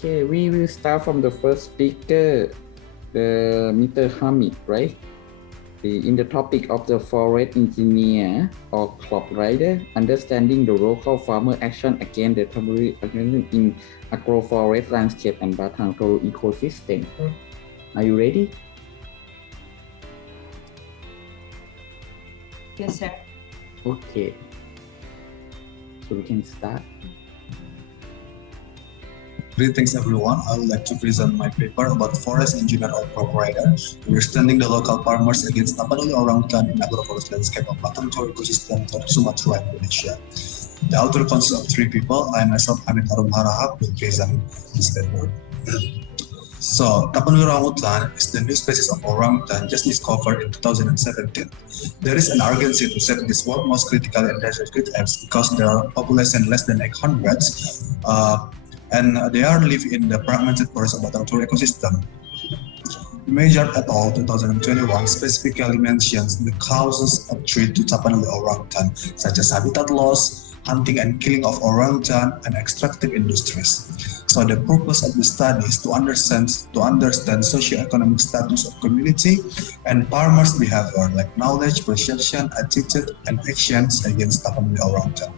Okay, we will start from the first speaker, the Mr. Hamid, right? In the topic of the forest engineer or crop rider, understanding the local farmer action against the temporary in agroforest landscape and Batang ecosystem. Are you ready? Yes, sir. Okay. So we can start. Greetings everyone, I would like to present my paper about forest engineer or crop rider, understanding the local farmers against Tapanuli orangutan in agroforest landscape of Batang ecosystem of Sumatera, Indonesia. The author consists of 3 people. I myself, Amit Arum Harahap, will present this paper. So, Tapanuli orangutan is the new species of orangutan just discovered in 2017. There is an urgency to save this world most critical endangered creatures because their population less than 800. And they are live in the fragmented forest of Batang ecosystem. Major et al. 2021 specifically mentions the causes of threat to Tapanuli orangutan, such as habitat loss, hunting and killing of orangutan, and extractive industries. So the purpose of the study is to understand socio-economic status of community and farmers' behavior, like knowledge, perception, attitude, and actions against Tapanuli orangutan.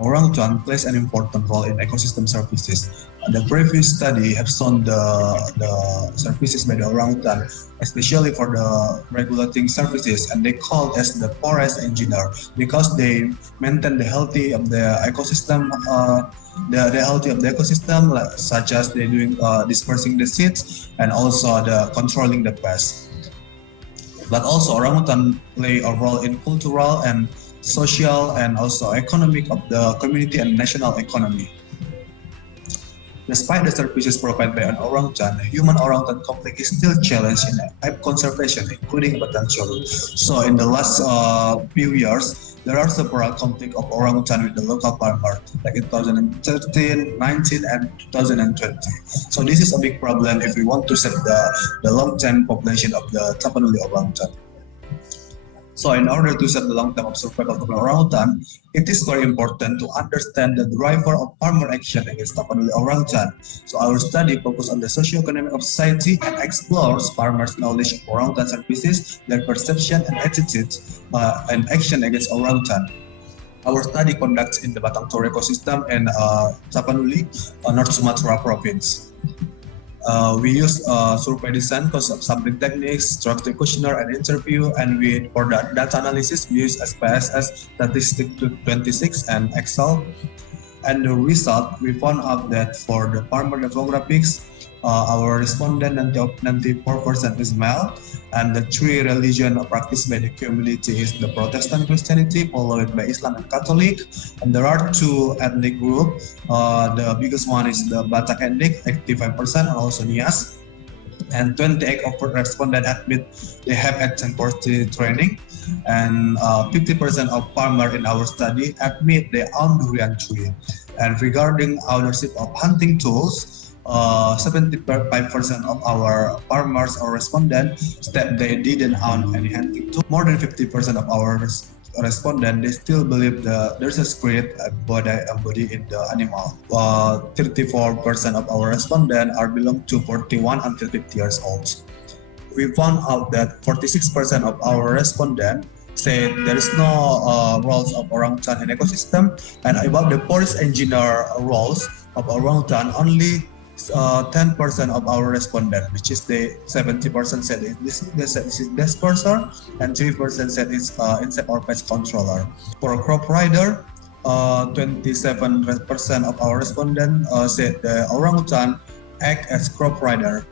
Orangutan plays an important role in ecosystem services. The previous study have shown the services by the orangutan, especially for the regulating services, and they called as the forest engineer because they maintain the healthy of the ecosystem, the healthy of the ecosystem, such as they doing dispersing the seeds and also the controlling the pests. But also orangutan play a role in cultural and social and also economic of the community and national economy. Despite the services provided by an orangutan, the human-orangutan conflict is still challenged in ape conservation, including Batang Toru. So in the last few years, there are several conflicts of orangutan with the local farmer, like in 2013, 19, and 2020. So this is a big problem if we want to save the long-term population of the Tapanuli orangutan. So in order to set the long-term survival of orangutan, it is very important to understand the driver of farmer action against Tapanuli orangutan. So our study focuses on the socio-economic of society and explores farmers' knowledge of orangutan services, their perception and attitudes, and action against orangutan. Our study conducts in the Batang Toru ecosystem and Tapanuli, North Sumatra province. We use survey design, cost of sampling techniques, structured questionnaire and interview, and for the data analysis we use SPSS, Statistic 26 and Excel. And the result, we found out that for the farmer demographics, our respondent 94% is male, and the 3 religion practiced by the community is the Protestant Christianity, followed by Islam and Catholic. And there are 2 ethnic groups. The biggest one is the Batak ethnic, 85%, and also Nias. And 28 of respondents admit they have action forestry training, and 50% of farmers in our study admit they own durian tree. And regarding ownership of hunting tools, 75% of our farmers or respondents said they didn't own any hunting tool. More than 50% of our respondents, they still believe there's a spirit embodied in the animal. 34% of our respondents are belong to 41 until 50 years old. We found out that 46% of our respondents said there is no roles of orangutan in ecosystem, and about the forest engineer roles of orangutan, only 10% of our respondents, which is the 70% said this is disperser, and 3% said it's insect or pest controller. For a crop rider, 27% of our respondents said the orangutan act as crop rider.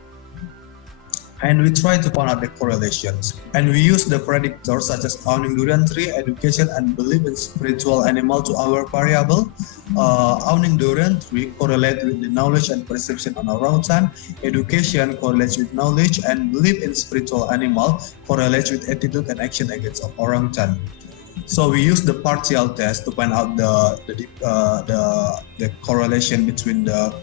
And we try to find out the correlations. And we use the predictors such as owning durian tree, education, and belief in spiritual animal to our variable. Owning durian tree correlates with the knowledge and perception on orangutan. Education correlates with knowledge, and belief in spiritual animal correlates with attitude and action against orangutan. So we use the partial test to find out the correlation between the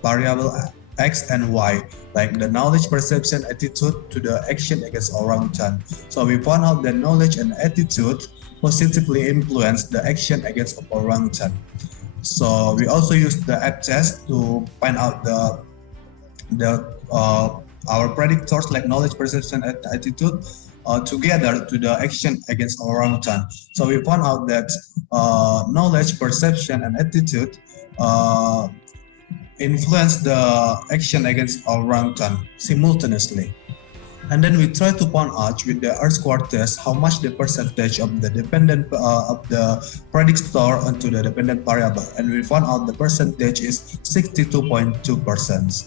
variable X and Y, like the knowledge, perception, attitude to the action against orangutan. So we found out that knowledge and attitude positively influence the action against orangutan. So we also use the app test to find out our predictors like knowledge, perception, and attitude together to the action against orangutan. So we found out that knowledge, perception, and attitude influence the action against orangutan simultaneously. And then we try to find out with the R-square test how much the percentage of the dependent of the predictor onto the dependent variable, and we found out the percentage is 62.2%.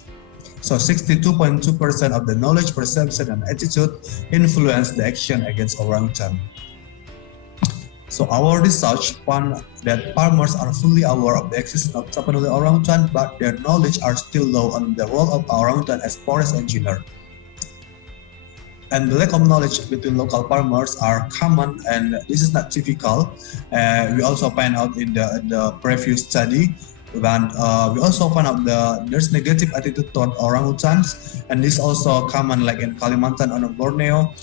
So 62.2% of the knowledge, perception, and attitude influence the action against orangutan. So our research found that farmers are fully aware of the existence of Tapanuli orangutan, but their knowledge are still low on the role of orangutan as forest engineer. And the lack of knowledge between local farmers are common, and this is not typical. We also find out in the previous study, and we also found out there's negative attitude toward orangutans, and this also common like in Kalimantan and Borneo.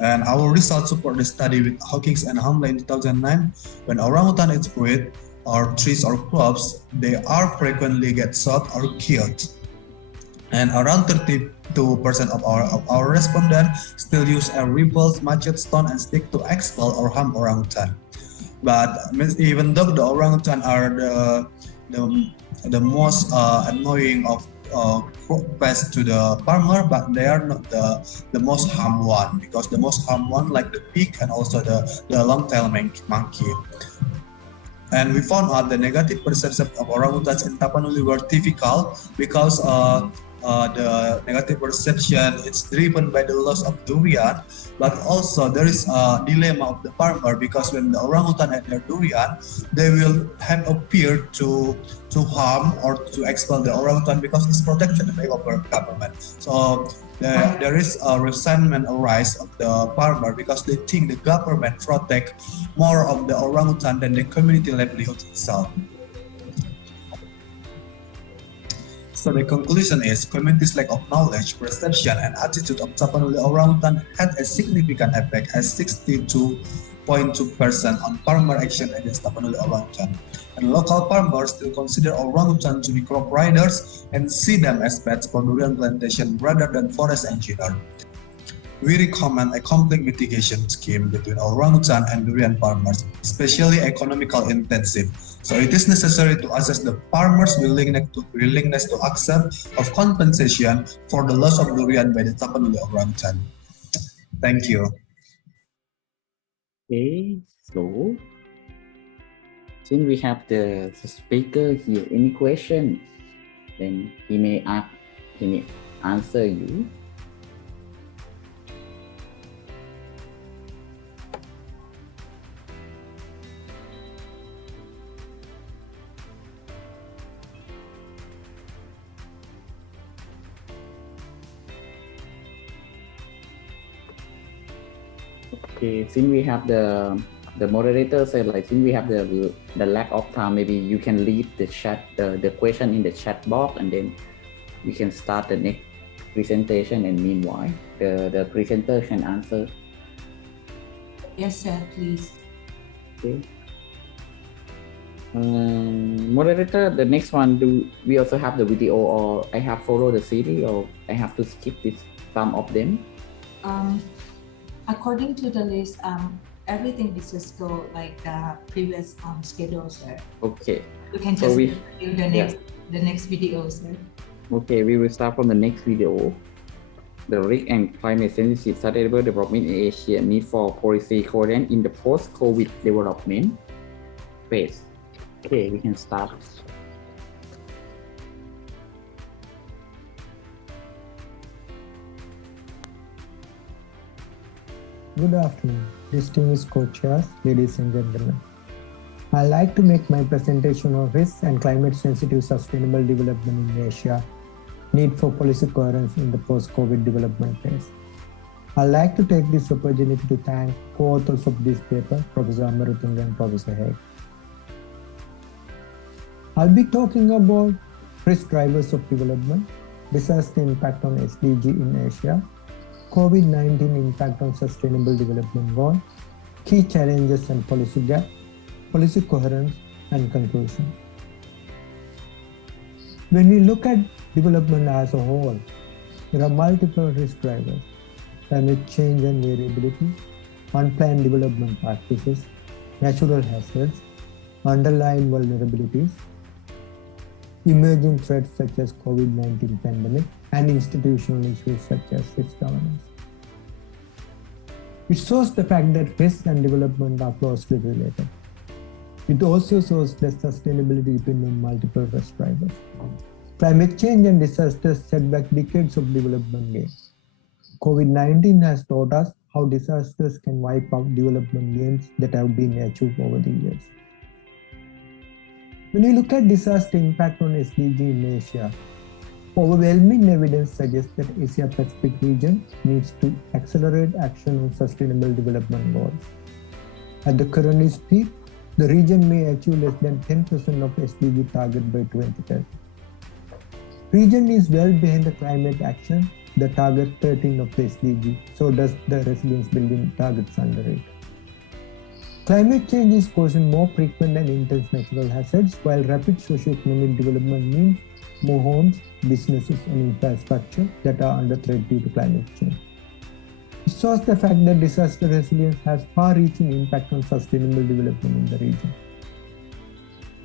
And our results support the study with Hawkins and Hamle in 2009. When orangutan is bred or trees or crops, they are frequently get shot or killed. And around 32% of our respondents still use a rifle, machete, stone, and stick to expel or harm orangutan. But even though the orangutan are the most annoying of pest to the farmer, but they are not the most harm one, because the most harm one like the pig and also the long-tailed monkey. And we found out the negative perception of orangutans in Tapanuli were typical because the negative perception is driven by the loss of durian, but also there is a dilemma of the farmer, because when the orangutan at their durian, they will have a fear to harm or to expel the orangutan because it's protection by our government. So there is a resentment arise of the farmer because they think the government protect more of the orangutan than the community livelihood itself. So the conclusion is community's lack of knowledge, perception, and attitude of Tapanuli orangutan had a significant effect as 62.2% on farmer action against Tapanuli orangutan. And local farmers still consider orangutan to be crop riders and see them as pets for durian plantation rather than forest engineer. We recommend a conflict mitigation scheme between orangutan and durian farmers, especially economical intensive. So it is necessary to assess the farmers' willingness to accept of compensation for the loss of durian by the Tapanuli orangutan. Thank you. Okay, so since we have the speaker here, any question, then he may answer you. Okay, since we have the moderator said, like, since we have the lack of time, maybe you can leave the chat the question in the chat box, and then we can start the next presentation, and meanwhile the presenter can answer. Yes, sir, please. Okay. Moderator, the next one, do we also have the video, or I have follow the series, or I have to skip this some of them? According to the list, everything is just go like the previous schedule, sir. Okay. You can So just we- do the next video, sir. Okay, we will start from the next video. The risk and climate sensitive sustainable development in Asia need for policy coherence in the post-COVID development phase. Okay, we can start. Good afternoon, distinguished co-chairs, ladies and gentlemen. I'd like to make my presentation on risk and climate-sensitive sustainable development in Asia, need for policy coherence in the post-COVID development phase. I'd like to take this opportunity to thank co-authors of this paper, Professor Amarutunga and Professor Haig. I'll be talking about risk drivers of development, disaster impact on SDG in Asia, COVID-19 impact on sustainable development goal, key challenges and policy gap, policy coherence, and conclusion. When we look at development as a whole, there are multiple risk drivers: climate change and variability, unplanned development practices, natural hazards, underlying vulnerabilities, emerging threats such as COVID-19 pandemic, and institutional issues such as risk governance. It shows the fact that risk and development are closely related. It also shows that sustainability depends on multiple risk drivers. Climate change and disasters set back decades of development gains. COVID-19 has taught us how disasters can wipe out development gains that have been achieved over the years. When we look at disaster impact on SDG in Asia, overwhelming evidence suggests that Asia Pacific region needs to accelerate action on sustainable development goals. At the current speed, the region may achieve less than 10% of SDG target by 2030. Region is well behind the climate action, the target 13 of the SDG, so does the resilience building targets under it. Climate change is causing more frequent and intense natural hazards, while rapid socio-economic development means more homes, businesses, and infrastructure that are under threat due to climate change. It shows the fact that disaster resilience has far-reaching impact on sustainable development in the region.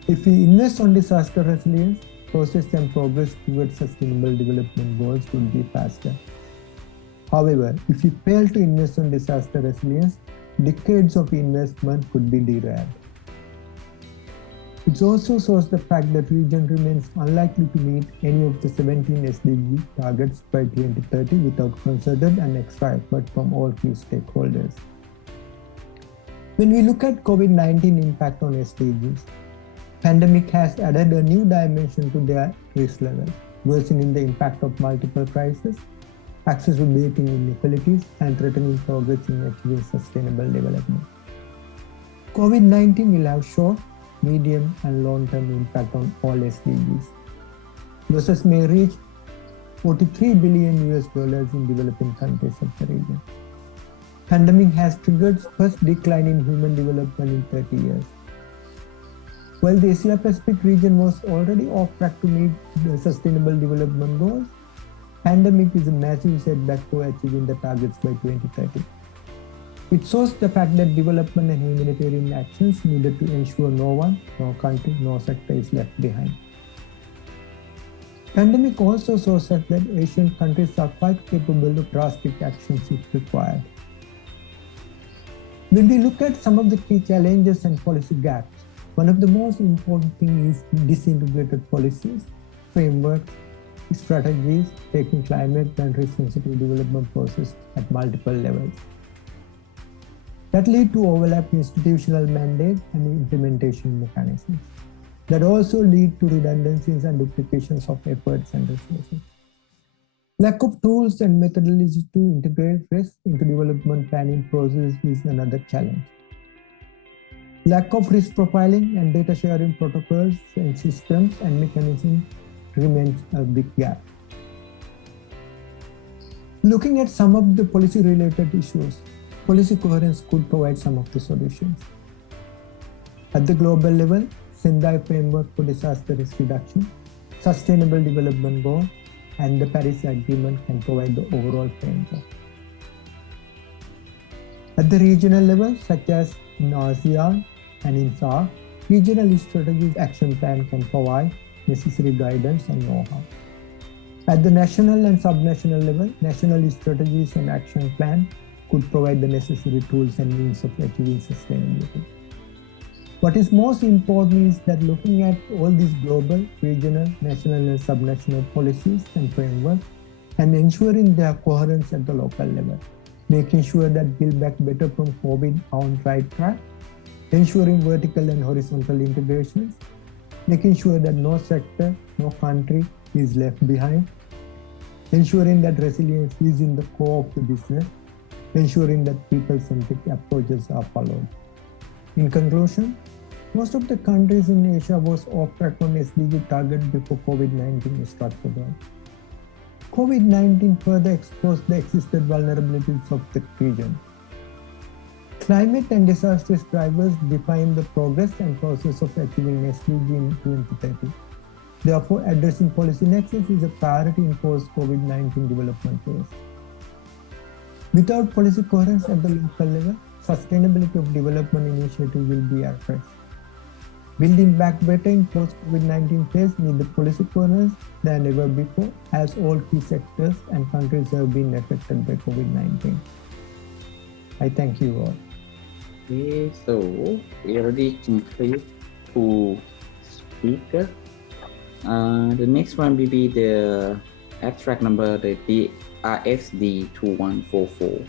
If we invest on disaster resilience, process and progress towards sustainable development goals would be faster. However, if we fail to invest on disaster resilience, decades of investment could be derailed. It also shows the fact that region remains unlikely to meet any of the 17 SDG targets by 2030 without concerted and extra effort from all key stakeholders. When we look at COVID-19 impact on SDGs, pandemic has added a new dimension to their risk levels, worsening the impact of multiple crises, exacerbating inequalities, and threatening progress in achieving sustainable development. COVID-19 will have short, medium, and long-term impact on all SDGs. Losses may reach $43 billion in developing countries of the region. Pandemic has triggered first decline in human development in 30 years. While the Asia Pacific region was already off track to meet the sustainable development goals, pandemic is a massive setback for achieving the targets by 2030. It shows the fact that development and humanitarian actions needed to ensure no one, no country, no sector is left behind. Pandemic also shows us that Asian countries are quite capable of drastic actions if required. When we look at some of the key challenges and policy gaps, one of the most important things is disintegrated policies, frameworks, strategies, taking climate and risk-sensitive development process at multiple levels. That lead to overlap institutional mandate and implementation mechanisms. That also lead to redundancies and duplications of efforts and resources. Lack of tools and methodologies to integrate risk into development planning process is another challenge. Lack of risk profiling and data sharing protocols and systems and mechanisms remains a big gap. Looking at some of the policy-related issues, policy coherence could provide some of the solutions. At the global level, Sendai Framework for Disaster Risk Reduction, Sustainable Development Goal, and the Paris Agreement can provide the overall framework. At the regional level, such as in ASEAN and in SAARC, regional strategic action plan can provide necessary guidance and know-how. At the national and subnational level, national strategies and action plan could provide the necessary tools and means of achieving sustainability. What is most important is that looking at all these global, regional, national and subnational policies and frameworks and ensuring their coherence at the local level, making sure that Build Back Better from COVID are on right track, ensuring vertical and horizontal integrations, making sure that no sector, no country is left behind, ensuring that resilience is in the core of the business, ensuring that people-centric approaches are followed. In conclusion, most of the countries in Asia was off track on SDG target before COVID-19 struck the world. COVID-19 further exposed the existing vulnerabilities of the region. Climate and disasters drivers define the progress and process of achieving SDG in 2030. Therefore, addressing policy nexus is a priority in post-COVID-19 development phase. Without policy coherence at the local level, sustainability of development initiative will be at risk. Building back better in post-COVID-19 phase need the policy coherence than ever before, as all key sectors and countries have been affected by COVID-19. I thank you all. Okay, so we already complete 2 speakers. The next one will be the abstract number, the DRSD 2144.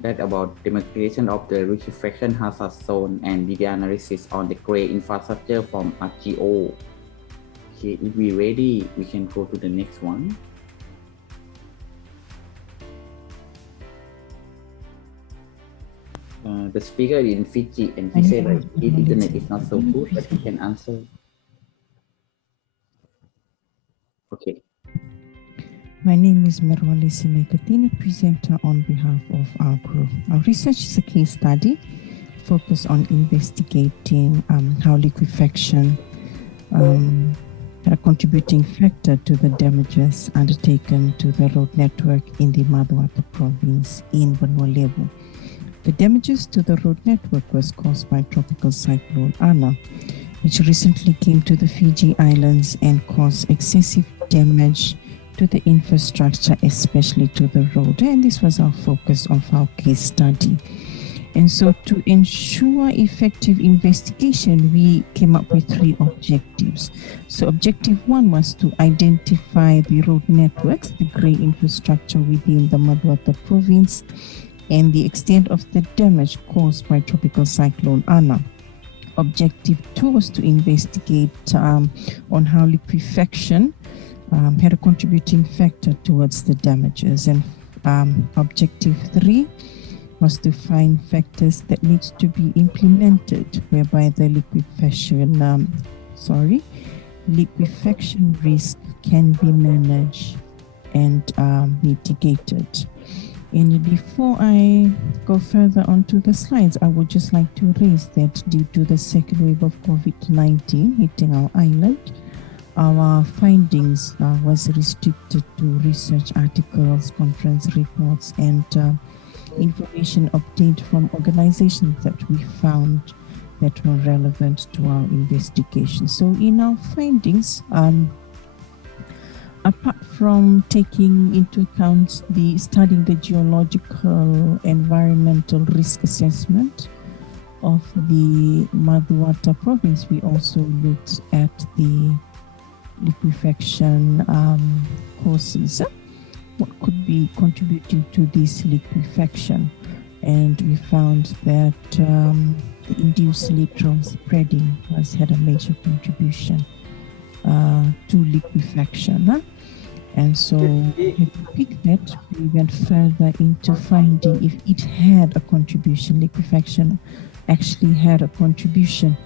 That about demarcation of the liquefaction hazard zone and the analysis on the gray infrastructure from RGO. Okay, if we're ready, we can go to the next one. The speaker in Fiji, and he said like his internet is not so good, but he can answer. Okay. My name is Merwale Simekatini, presenter on behalf of our group. Our research is a case study focused on investigating how liquefaction had a contributing factor to the damages undertaken to the road network in the Maduata province in Benua Levu. The damages to the road network was caused by tropical cyclone Ana, which recently came to the Fiji Islands and caused excessive damage to the infrastructure, especially to the road. And this was our focus of our case study. And so to ensure effective investigation, we came up with 3 objectives. So objective 1 was to identify the road networks, the grey infrastructure within the Maduata province, and the extent of the damage caused by tropical cyclone Ana. Objective 2 was to investigate on how liquefaction had a contributing factor towards the damages. And objective 3 was to find factors that needs to be implemented whereby the liquefaction risk can be managed and mitigated. And before I go further onto the slides, I would just like to raise that due to the second wave of COVID-19 hitting our island, our findings was restricted to research articles, conference reports, and information obtained from organizations that we found that were relevant to our investigation. So in our findings, apart from taking into account studying the geological environmental risk assessment of the Maduata province, we also looked at the liquefaction causes, what could be contributing to this liquefaction. And we found that the induced lateral spreading had a major contribution to liquefaction. And so we picked that, we went further into finding if it had a contribution. Liquefaction actually had a contribution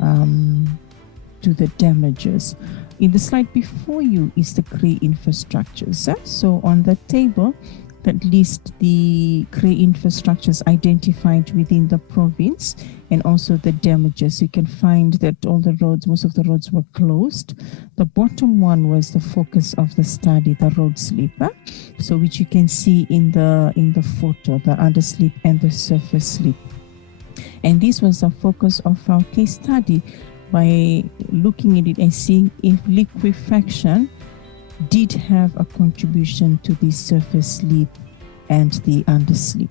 to the damages. In the slide before you is the grey infrastructures. So on the table that lists the grey infrastructures identified within the province and also the damages, you can find that all the roads, most of the roads were closed. The bottom one was the focus of the study, the road sleeper, so which you can see in the photo, the underslip and the surface slip. And this was the focus of our case study, by looking at it and seeing if liquefaction did have a contribution to the surface slip and the underslip.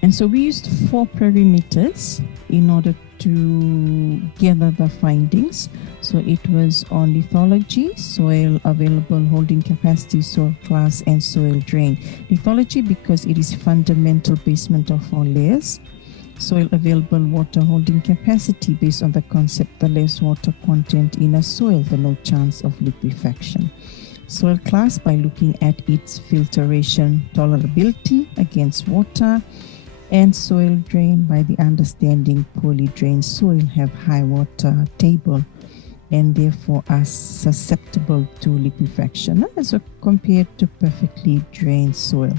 And so we used 4 perimeters in order to gather the findings. So it was on lithology, soil available holding capacity, soil class, and soil drain. Lithology because it is fundamental basement of all layers. Soil available water holding capacity based on the concept the less water content in a soil, the low chance of liquefaction. Soil class by looking at its filtration tolerability against water, and soil drain by the understanding poorly drained soil have high water table and therefore are susceptible to liquefaction as compared to perfectly drained soil.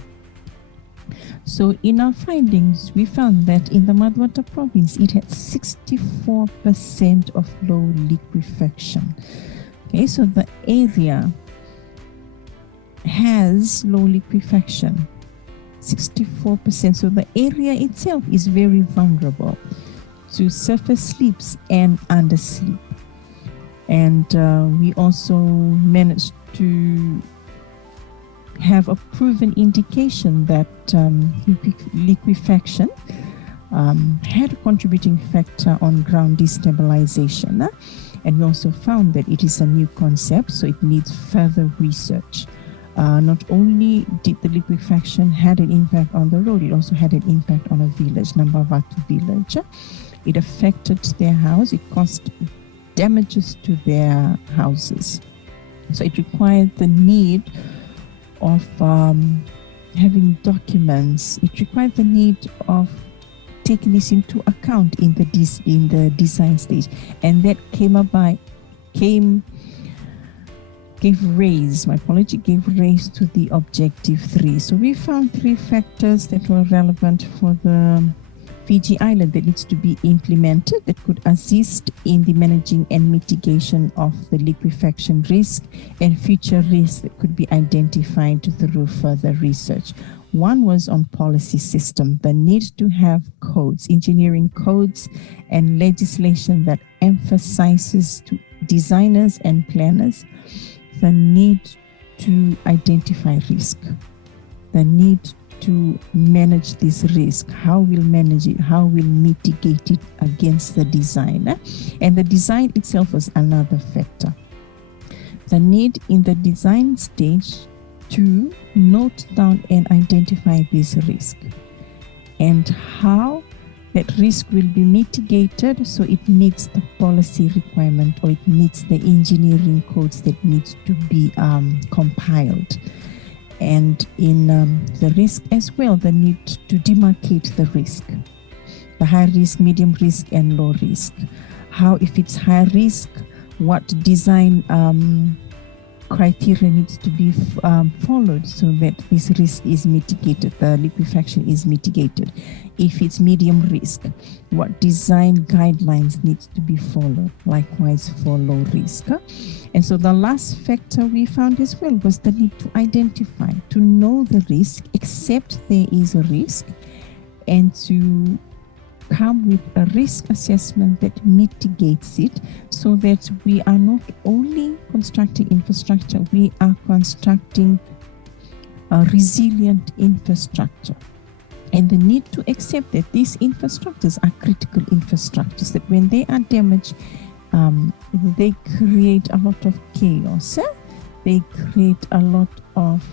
So in our findings, we found that in the Madhwata province, it had 64% of low liquefaction. Okay, so the area has low liquefaction, 64%. So the area itself is very vulnerable to surface slips and undersleep. And we also managed to have a proven indication that liquefaction had a contributing factor on ground destabilization. And we also found that it is a new concept, so it needs further research. Not only did the liquefaction had an impact on the road, it also had an impact on a village, Nambavatu village. It affected their house, it caused damages to their houses. So it required the need of having documents. It required the need of taking this into account in the design stage, and that gave rise to the objective 3. So we found 3 factors that were relevant for the Fiji Island that needs to be implemented that could assist in the managing and mitigation of the liquefaction risk and future risks that could be identified through further research. One was on policy system, the need to have codes, engineering codes and legislation that emphasizes to designers and planners the need to identify risk, the need to manage this risk, how we'll manage it, how we'll mitigate it against the design. And the design itself was another factor. The need in the design stage to note down and identify this risk and how that risk will be mitigated, so it meets the policy requirement or it meets the engineering codes that needs to be compiled. And in the risk as well, the need to demarcate the risk, the high risk, medium risk, and low risk. How, if it's high risk, what design criteria needs to be followed so that this risk is mitigated, the liquefaction is mitigated. If it's medium risk, what design guidelines needs to be followed, likewise for low risk. And so the last factor we found as well was the need to identify, to know the risk, accept there is a risk, and to come with a risk assessment that mitigates it, so that we are not only constructing infrastructure, we are constructing a resilient infrastructure. And the need to accept that these infrastructures are critical infrastructures, that when they are damaged, they create a lot of chaos. They create a lot of,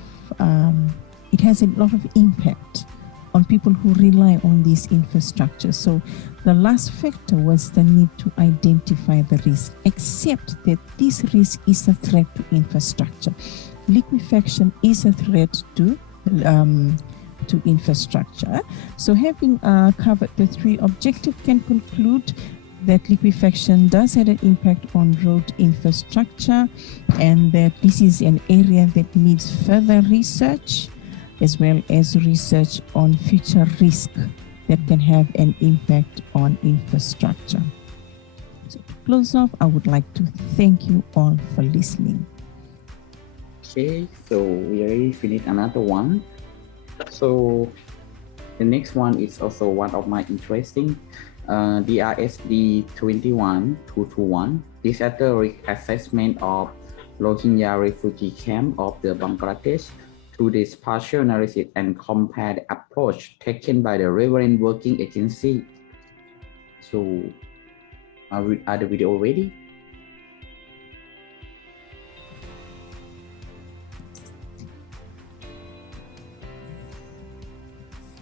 it has a lot of impact on people who rely on these infrastructures. So the last factor was the need to identify the risk, accept that this risk is a threat to infrastructure. Liquefaction is a threat to infrastructure. So having covered the 3 objectives, can conclude that liquefaction does have an impact on road infrastructure, and that this is an area that needs further research, as well as research on future risk that can have an impact on infrastructure. So to close off, I would like to thank you all for listening. Okay, so we already finished another one. So the next one is also one of my interesting, DRSD 21221, disaster risk assessment of Rohingya refugee camp of the Bangladesh through this partial analysis and compared approach taken by the relevant working agency. So are the video ready?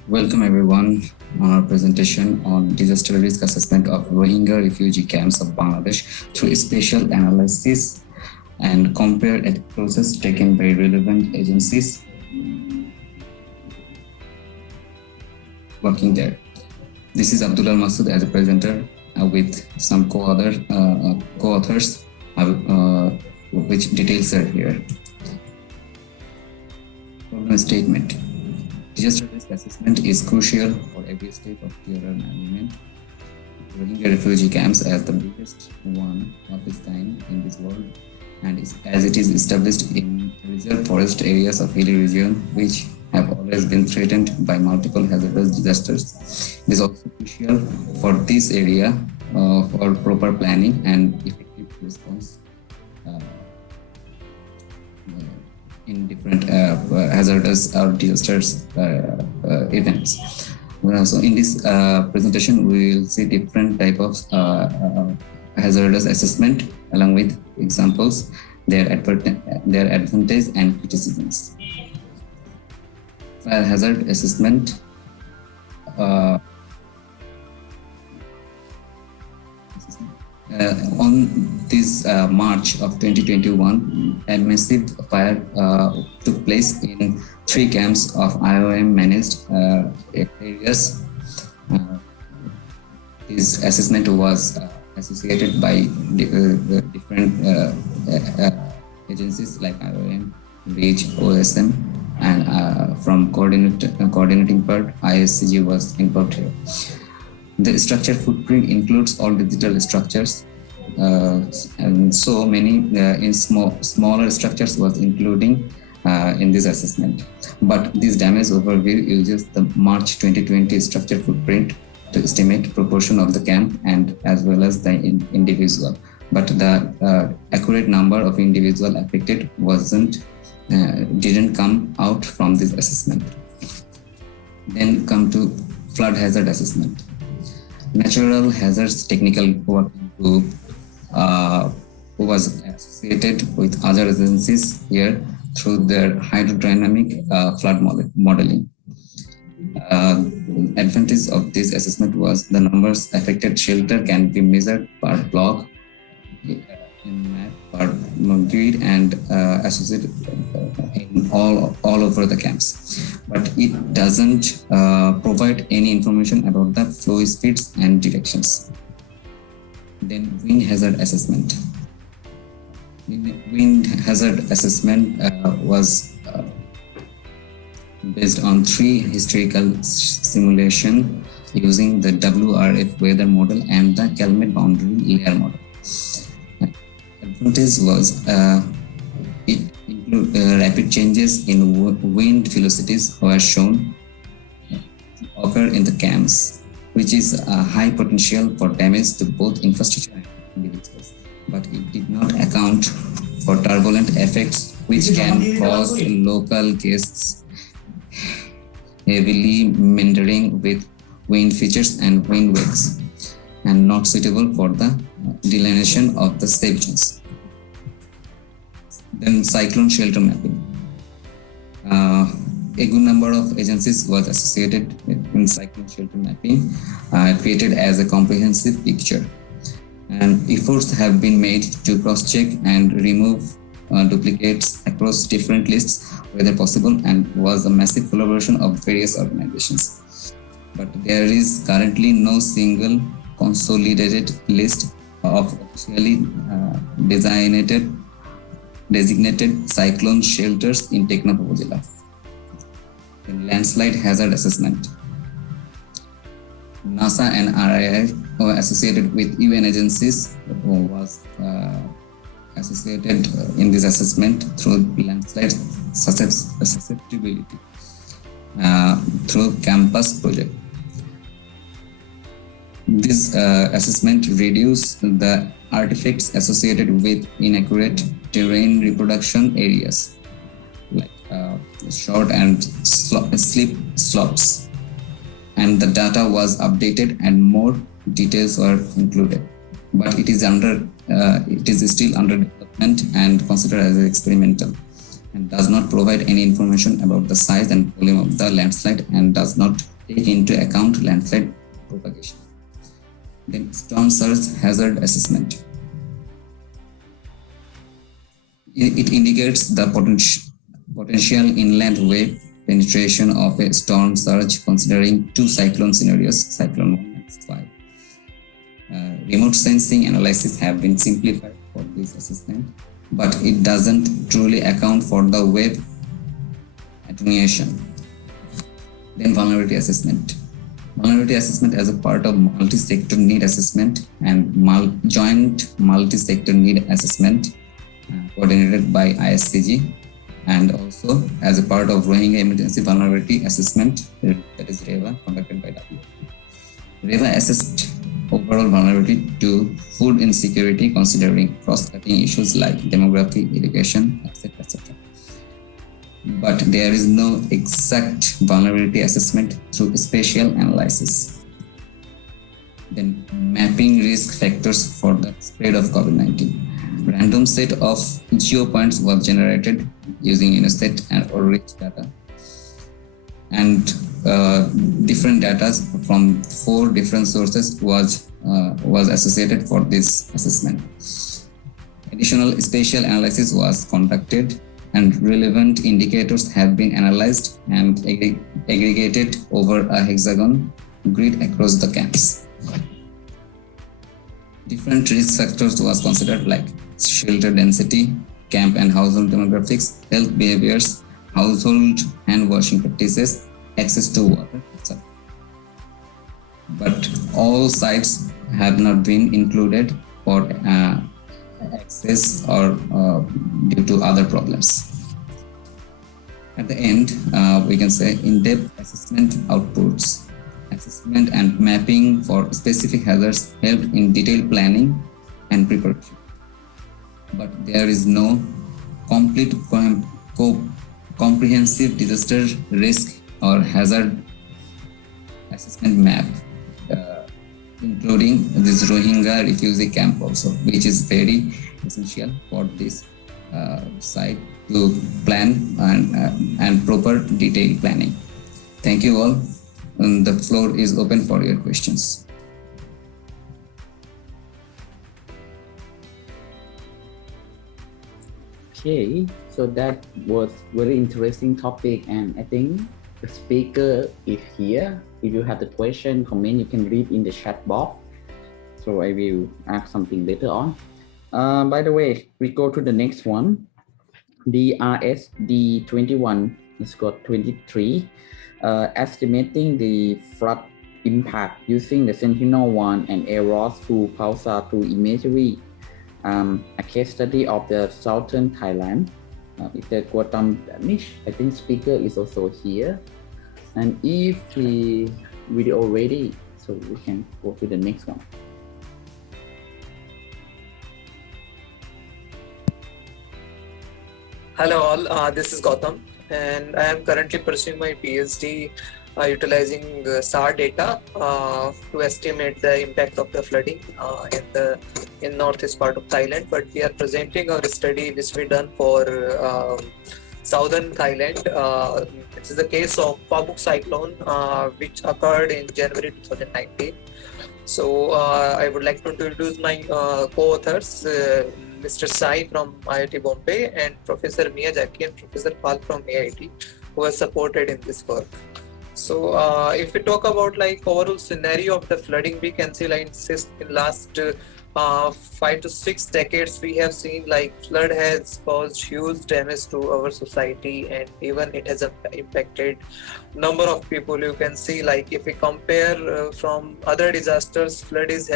Welcome everyone on our presentation on disaster risk assessment of Rohingya refugee camps of Bangladesh through spatial analysis and compared approaches taken by relevant agencies working there. This is Abdullah Masood as a presenter with some co-authors. which details are here. Problem statement. Disaster risk assessment is crucial for every step of terror management. Rohingya refugee camps as the biggest one of its kind in this world, and as it is established in reserve forest areas of hilly region, which have always been threatened by multiple hazardous disasters. It is also crucial for this area for proper planning and effective response in different hazardous or disasters events. So in this presentation, we will see different type of hazardous assessment along with examples, their advantage and criticisms. Fire hazard assessment. On this March of 2021, a massive fire took place in 3 camps of IOM managed areas. This assessment was associated by different agencies like IOM, REACH, OSM, and from coordinating part, ISCG was involved here. The structure footprint includes all digital structures, and so many in smaller structures was including in this assessment. But this damage overview uses the March 2020 structure footprint to estimate proportion of the camp and as well as the individual. But the accurate number of individual affected didn't come out from this assessment. Then come to flood hazard assessment. Natural hazards technical working group who was associated with other agencies here through their hydrodynamic flood modeling. Advantage of this assessment was the numbers affected shelter can be measured per block, in map, per grid, and associated in all over the camps. But it doesn't provide any information about the flow speeds and directions. Then wind hazard assessment. Wind hazard assessment was based on 3 historical simulation using the WRF weather model and the Calmette boundary layer model. Advantage was it include rapid changes in wind velocities were shown to occur in the camps, which is a high potential for damage to both infrastructure and individuals. But it did not account for turbulent effects which can cause local guests heavily meandering with wind features and wind wakes, and not suitable for the delineation of the safe zones. Then cyclone shelter mapping. A good number of agencies was associated in cyclone shelter mapping, created as a comprehensive picture. And efforts have been made to cross-check and remove duplicates across different lists whether possible, and was a massive collaboration of various organizations. But there is currently no single consolidated list of officially designated cyclone shelters in Teknaf Upazila. Landslide hazard assessment. NASA and RII were associated with UN agencies who was associated in this assessment through landslide susceptibility through campus project. This assessment reduced the artifacts associated with inaccurate terrain reproduction areas like short and slip slopes, and the data was updated and more details were included. But it is still under development and considered as experimental, and does not provide any information about the size and volume of the landslide, and does not take into account landslide propagation. Then storm surge hazard assessment. It indicates the potential inland wave penetration of a storm surge considering 2 cyclone scenarios, Cyclone 1 and 5. Remote sensing analysis have been simplified for this assessment, but it doesn't truly account for the wave attenuation. Then vulnerability assessment. Vulnerability assessment as a part of multi-sector need assessment and joint multi-sector need assessment coordinated by ISCG, and also as a part of Rohingya Emergency Vulnerability Assessment, that is REVA, conducted by WFP. REVA assessed overall vulnerability to food insecurity, considering cross-cutting issues like demography, education, etc., etc. But there is no exact vulnerability assessment through spatial analysis. Then mapping risk factors for the spread of COVID-19. Random set of geo-points was generated using UNICEF and ORICH data, and different data from 4 different sources was associated for this assessment. Additional spatial analysis was conducted, and relevant indicators have been analyzed and aggregated over a hexagon grid across the camps. Different risk factors was considered, like shelter density, camp and household demographics, health behaviors, household hand washing practices, access to water, etc. But all sites have not been included for access or due to other problems. At the end, we can say in-depth assessment outputs. Assessment and mapping for specific hazards helped in detailed planning and preparation. But there is no complete comprehensive disaster risk or hazard assessment map, including this Rohingya refugee camp also, which is very essential for this site to plan and proper detailed planning. Thank you all. And the floor is open for your questions. Okay, so that was very interesting topic, and I think the speaker is here. If you have the question, comment, you can read in the chat box. So I will ask something later on. By the way, we go to the next one. DRSD 21 is got 23. Estimating the flood impact using the Sentinel-1 and AROS through pulsar through imagery. A case study of the southern Thailand. Mr. Gautam Danish, I think speaker is also here. And if the video ready, so we can go to the next one. Hello all, this is Gautam, and I am currently pursuing my PhD utilizing SAR data to estimate the impact of the flooding in northeast part of Thailand. But we are presenting our study which we done for southern Thailand. This is the case of Pabuk Cyclone, which occurred in January 2019. So I would like to introduce my co-authors, Mr. Sai from IIT Bombay and Professor Miyazaki and Professor Pal from AIT, who has supported in this work. So if we talk about like overall scenario of the flooding, we can see like in last 5 to 6 decades, we have seen like flood has caused huge damage to our society, and even it has impacted number of people. You can see like if we compare from other disasters, flood is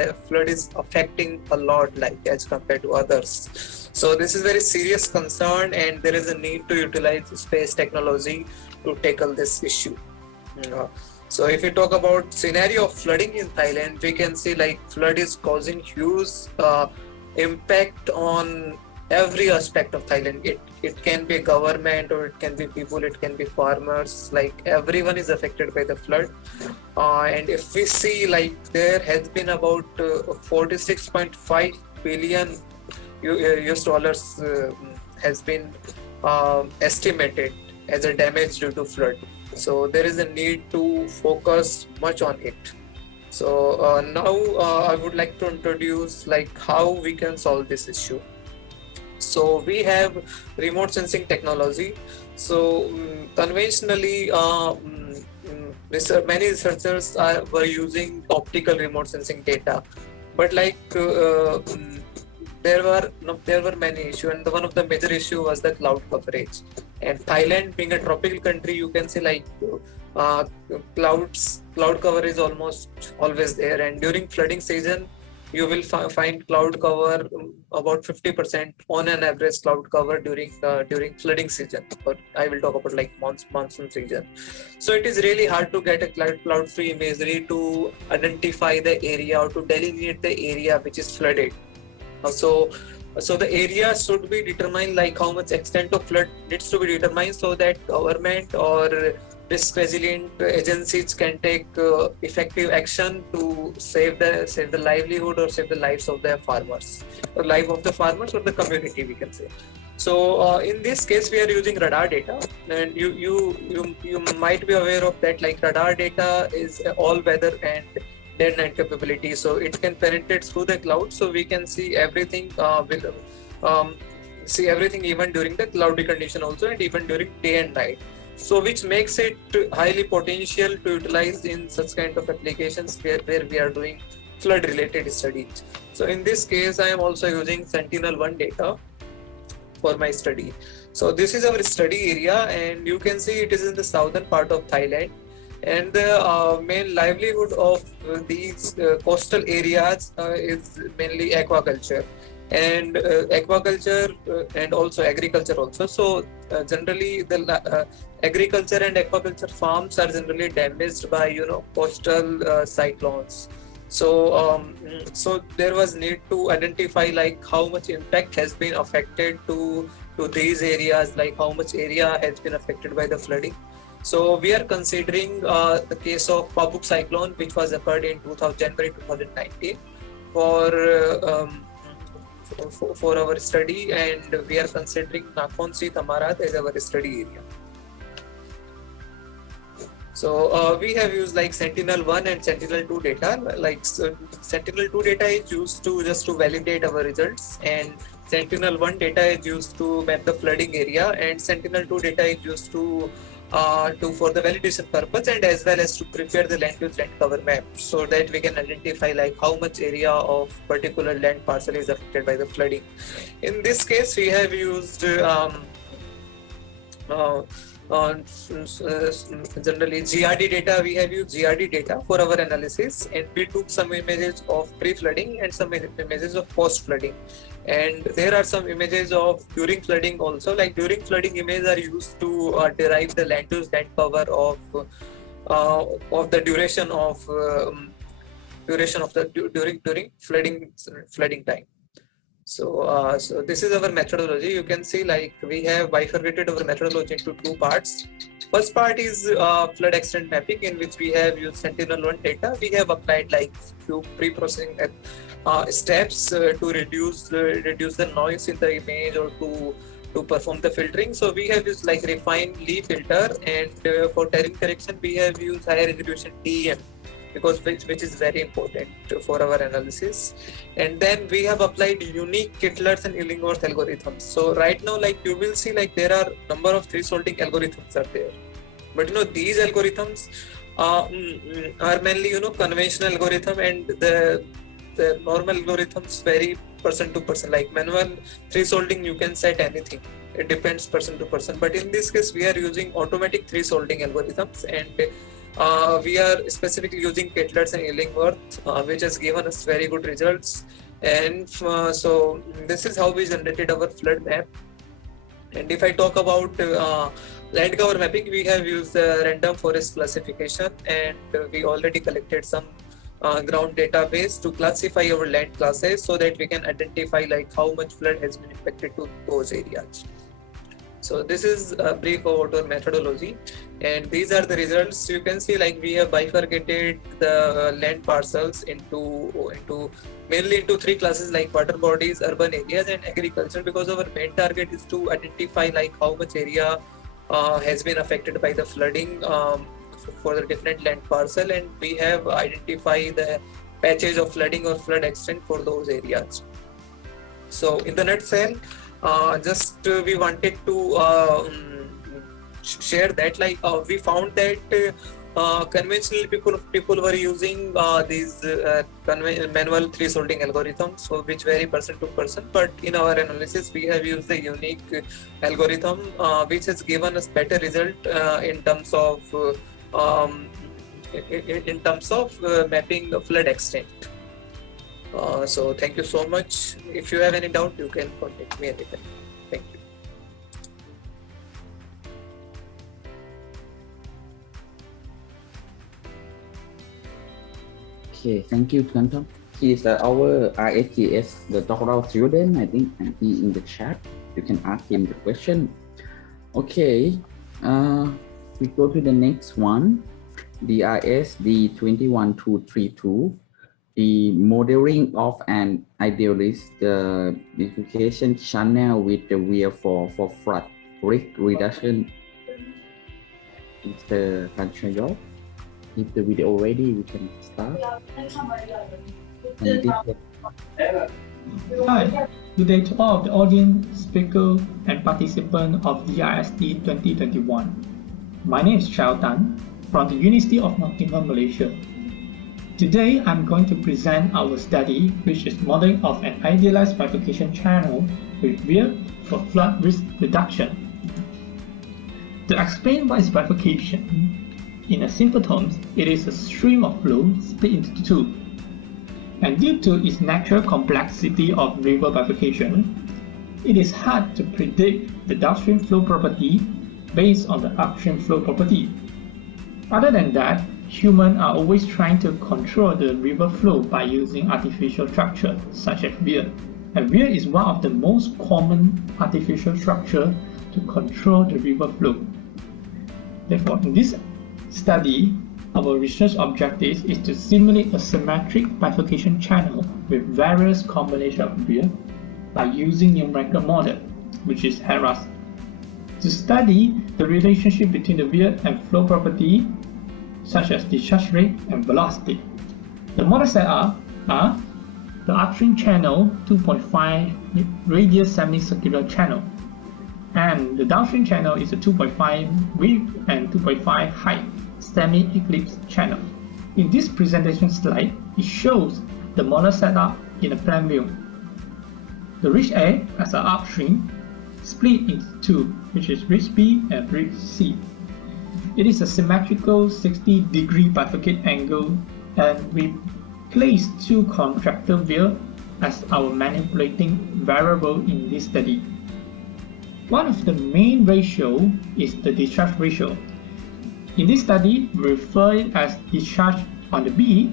affecting a lot like as compared to others. So this is very serious concern, and there is a need to utilize space technology to tackle this issue. So if we talk about scenario of flooding in Thailand, we can see like flood is causing huge impact on every aspect of Thailand. It can be government, or it can be people, it can be farmers, like everyone is affected by the flood. And if we see like there has been about 46.5 billion US dollars has been estimated as a damage due to flood. So there is a need to focus much on it. So now I would like to introduce like how we can solve this issue. So we have remote sensing technology. So conventionally, many researchers were using optical remote sensing data, but like there were many issues, and one of the major issue was the cloud coverage. And Thailand being a tropical country, you can see like uh, cloud cover is almost always there, and during flooding season you will find cloud cover about 50% on an average cloud cover during flooding season, or I will talk about like monsoon season. So it is really hard to get a cloud free imagery to identify the area or to delineate the area which is flooded. So the area should be determined, like how much extent of flood needs to be determined, so that government or risk resilient agencies can take effective action to save the livelihood or save the lives of the farmers, or life of the farmers or the community, we can say. So in this case we are using radar data, and you might be aware of that, like radar data is all weather and day and night capability, so it can penetrate through the cloud, so we can see everything see everything even during the cloudy condition also, and even during day and night. So which makes it highly potential to utilize in such kind of applications where we are doing flood related studies. So in this case I am also using Sentinel-1 data for my study. So this is our study area, and you can see it is in the southern part of Thailand, and the main livelihood of these coastal areas is mainly aquaculture, and aquaculture and also agriculture also. So generally the agriculture and aquaculture farms are generally damaged by coastal cyclones. So there was need to identify like how much impact has been affected to these areas, like how much area has been affected by the flooding. So we are considering the case of Pabuk cyclone, which was occurred in January 2019 for our study, and we are considering Nakhon-Si Thammarat as our study area. So we have used like Sentinel-1 and Sentinel-2 data. Like Sentinel-2 data is used to validate our results, and Sentinel-1 data is used to map the flooding area, and Sentinel-2 data is used for the validation purpose, and as well as to prepare the land use land cover map, so that we can identify like how much area of particular land parcel is affected by the flooding. In this case we have used generally GRD data. We have used GRD data for our analysis, and we took some images of pre-flooding and some images of post-flooding, and there are some images of during flooding also. Like during flooding, images are used to derive the land use land cover of the duration of during flooding time. So this is our methodology. You can see like we have bifurcated our methodology into two parts. First part is flood extent mapping, in which we have used Sentinel-1 data. We have applied like few pre-processing steps to reduce the noise in the image, or to perform the filtering. So we have used like refined Lee filter, and for terrain correction we have used higher resolution TEM, because which is very important for our analysis. And then we have applied unique Kittler's and Illingworth algorithms. So right now, like you will see, like there are number of thresholding algorithms are there, but these algorithms are mainly conventional algorithm, and the normal algorithms vary person to person. Like manual thresholding, you can set anything, it depends person to person, but in this case we are using automatic thresholding algorithms, and we are specifically using Kittler's and Illingworth, which has given us very good results. And so this is how we generated our flood map. And if I talk about land cover mapping, we have used random forest classification, and we already collected some ground database to classify our land classes, so that we can identify like how much flood has been impacted to those areas. So this is a brief about our methodology, and these are the results. You can see like we have bifurcated the land parcels mainly into three classes, like water bodies, urban areas, and agriculture, because our main target is to identify like how much area has been affected by the flooding for the different land parcel, and we have identified the patches of flooding or flood extent for those areas. So in the nutshell, we wanted to share that like we found that conventionally people were using these manual thresholding algorithms, so which vary person to person. But in our analysis, we have used a unique algorithm which has given us better result in terms of mapping the flood extent. So thank you so much. If you have any doubt, you can contact me anytime. Thank you. Okay, thank you, Quantum. He is our RSGS, the doctoral student, I think, and he in the chat. You can ask him the question. Okay, we go to the next one, DRSD 21232, the modeling of an idealized bifurcation channel with the weir for flood risk reduction. Mr. Panchayol, if the video ready, we can start. Hi, good day to all of the audience, speaker, and participant of DRSD 2021. My name is Chao Tan from the University of Nottingham, Malaysia. Today, I'm going to present our study, which is modeling of an idealized bifurcation channel with weir for flood risk reduction. To explain what is bifurcation, in a simple terms, it is a stream of flow split into two. And due to its natural complexity of river bifurcation, it is hard to predict the downstream flow property based on the upstream flow property. Other than that, humans are always trying to control the river flow by using artificial structures such as weir. And weir is one of the most common artificial structures to control the river flow. Therefore, in this study, our research objective is to simulate a symmetric bifurcation channel with various combinations of weir by using numerical model, which is HERAS, to study the relationship between the weir and flow property, such as discharge rate and velocity. The model setup are the upstream channel 2.5 radius semicircular channel, and the downstream channel is a 2.5 width and 2.5 height semi-eclipse channel. In this presentation slide, it shows the model setup in a plan view. The ridge A as an upstream split into two, which is ridge B and ridge C. It is a symmetrical 60-degree bifurcate angle, and we place two contractor weir as our manipulating variable in this study. One of the main ratio is the discharge ratio. In this study, we refer it as discharge on the B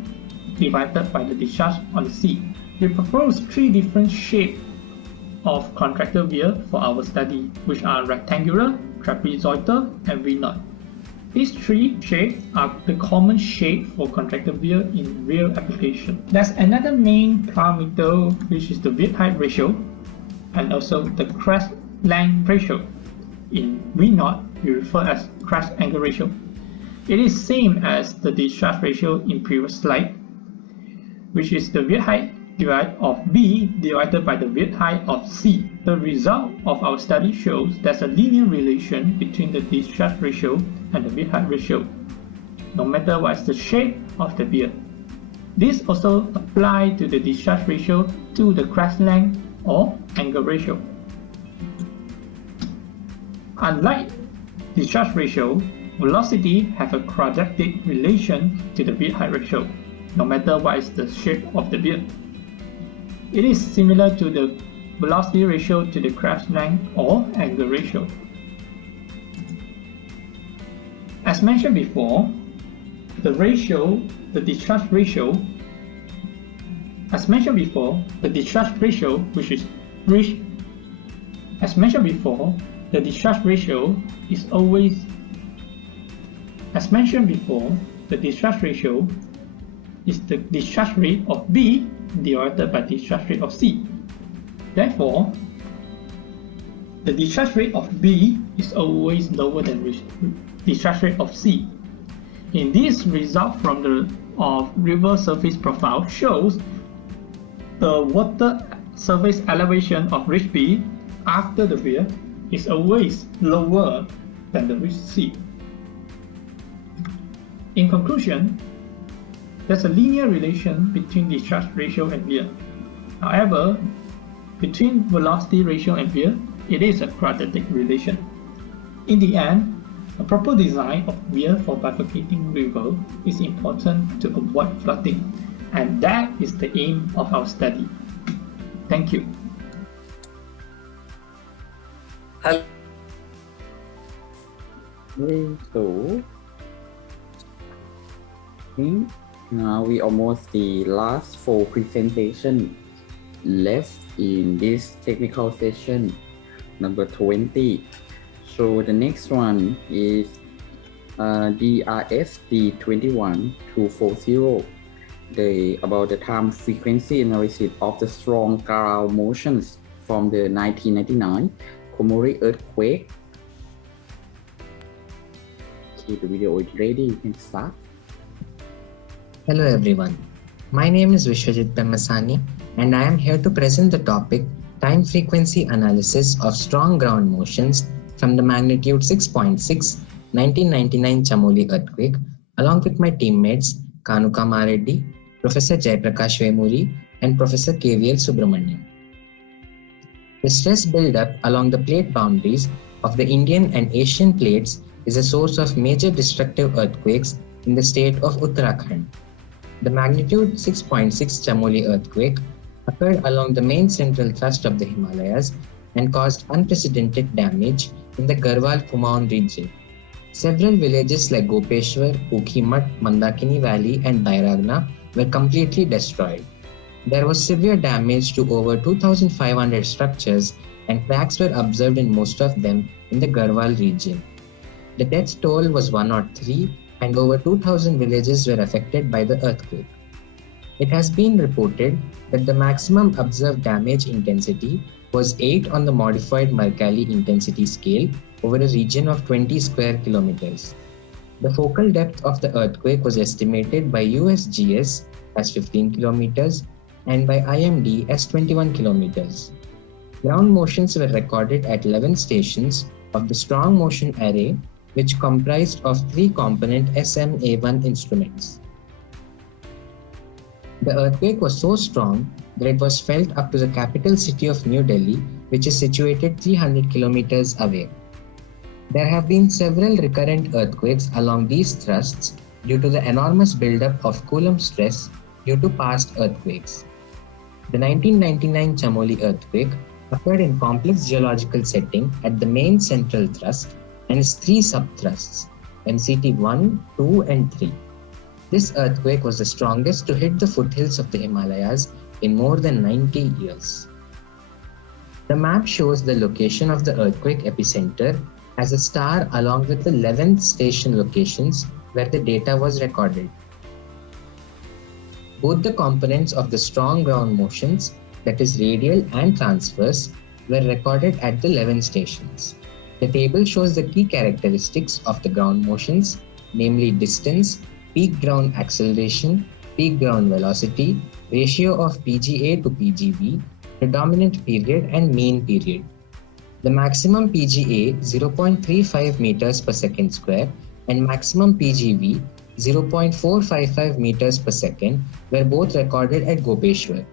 divided by the discharge on the C. We propose three different shapes of contractor weir for our study, which are rectangular, trapezoidal, and V-knot. These three shapes are the common shape for contractor weir in real application. There's another main parameter, which is the width height ratio, and also the crest length ratio. In V-knot, we refer as crest angle ratio. It is same as the discharge ratio in previous slide, which is the width height of B divided by the width height of C. The result of our study shows there's a linear relation between the discharge ratio and the width height ratio, no matter what is the shape of the weir. This also applies to the discharge ratio to the crest length or angle ratio. Unlike discharge ratio, velocity have a quadratic relation to the width height ratio, no matter what is the shape of the weir. It is similar to the velocity ratio to the crest length or angle ratio. As mentioned before, the discharge ratio, which is ridge, as mentioned before, the discharge ratio is always, as mentioned before, the discharge ratio is the discharge rate of B divided by discharge rate of C. Therefore, the discharge rate of B is always lower than discharge rate of C. In this result from the river surface profile shows the water surface elevation of ridge B after the weir is always lower than the ridge C. In conclusion, there's a linear relation between discharge ratio and wear. However, between velocity ratio and wear, it is a quadratic relation. In the end, a proper design of wear for bifurcating river is important to avoid flooding, and that is the aim of our study. Thank you. Hello. So, I think now we almost the last 4 presentation left in this technical session, number 20. So the next one is DRSD 21240, about the time frequency analysis of the strong ground motions from the 1999 Chamoli Earthquake. Okay, the video is ready, you can start. Hello everyone, my name is Vishwajit Pemasani and I am here to present the topic Time Frequency Analysis of Strong Ground Motions from the magnitude 6.6 1999 Chamoli Earthquake along with my teammates Kanuka Mareddy, Professor Jaiprakash Vemuri and Professor KVL Subramaniam. The stress build-up along the plate boundaries of the Indian and Asian plates is a source of major destructive earthquakes in the state of Uttarakhand. The magnitude 6.6 Chamoli earthquake occurred along the main central thrust of the Himalayas and caused unprecedented damage in the Garhwal-Kumaon region. Several villages like Gopeshwar, Ukhimat, Mandakini Valley and Bairagna were completely destroyed. There was severe damage to over 2,500 structures and cracks were observed in most of them in the Garhwal region. The death toll was 103 and over 2,000 villages were affected by the earthquake. It has been reported that the maximum observed damage intensity was 8 on the modified Mercalli intensity scale over a region of 20 square kilometers. The focal depth of the earthquake was estimated by USGS as 15 kilometers and by IMD as 21 kilometers. Ground motions were recorded at 11 stations of the strong motion array, which comprised of 3-component SMA1 instruments. The earthquake was so strong that it was felt up to the capital city of New Delhi, which is situated 300 kilometers away. There have been several recurrent earthquakes along these thrusts due to the enormous buildup of Coulomb stress due to past earthquakes. The 1999 Chamoli earthquake occurred in complex geological setting at the main central thrust and its 3 sub-thrusts, MCT 1, 2 and 3. This earthquake was the strongest to hit the foothills of the Himalayas in more than 90 years. The map shows the location of the earthquake epicenter as a star along with the 11th station locations where the data was recorded. Both the components of the strong ground motions, that is radial and transverse, were recorded at the 11 stations. The table shows the key characteristics of the ground motions, namely distance, peak ground acceleration, peak ground velocity, ratio of PGA to PGV, predominant period and mean period. The maximum PGA 0.35 meters per second square and maximum PGV 0.455 meters per second were both recorded at Gopeshwar.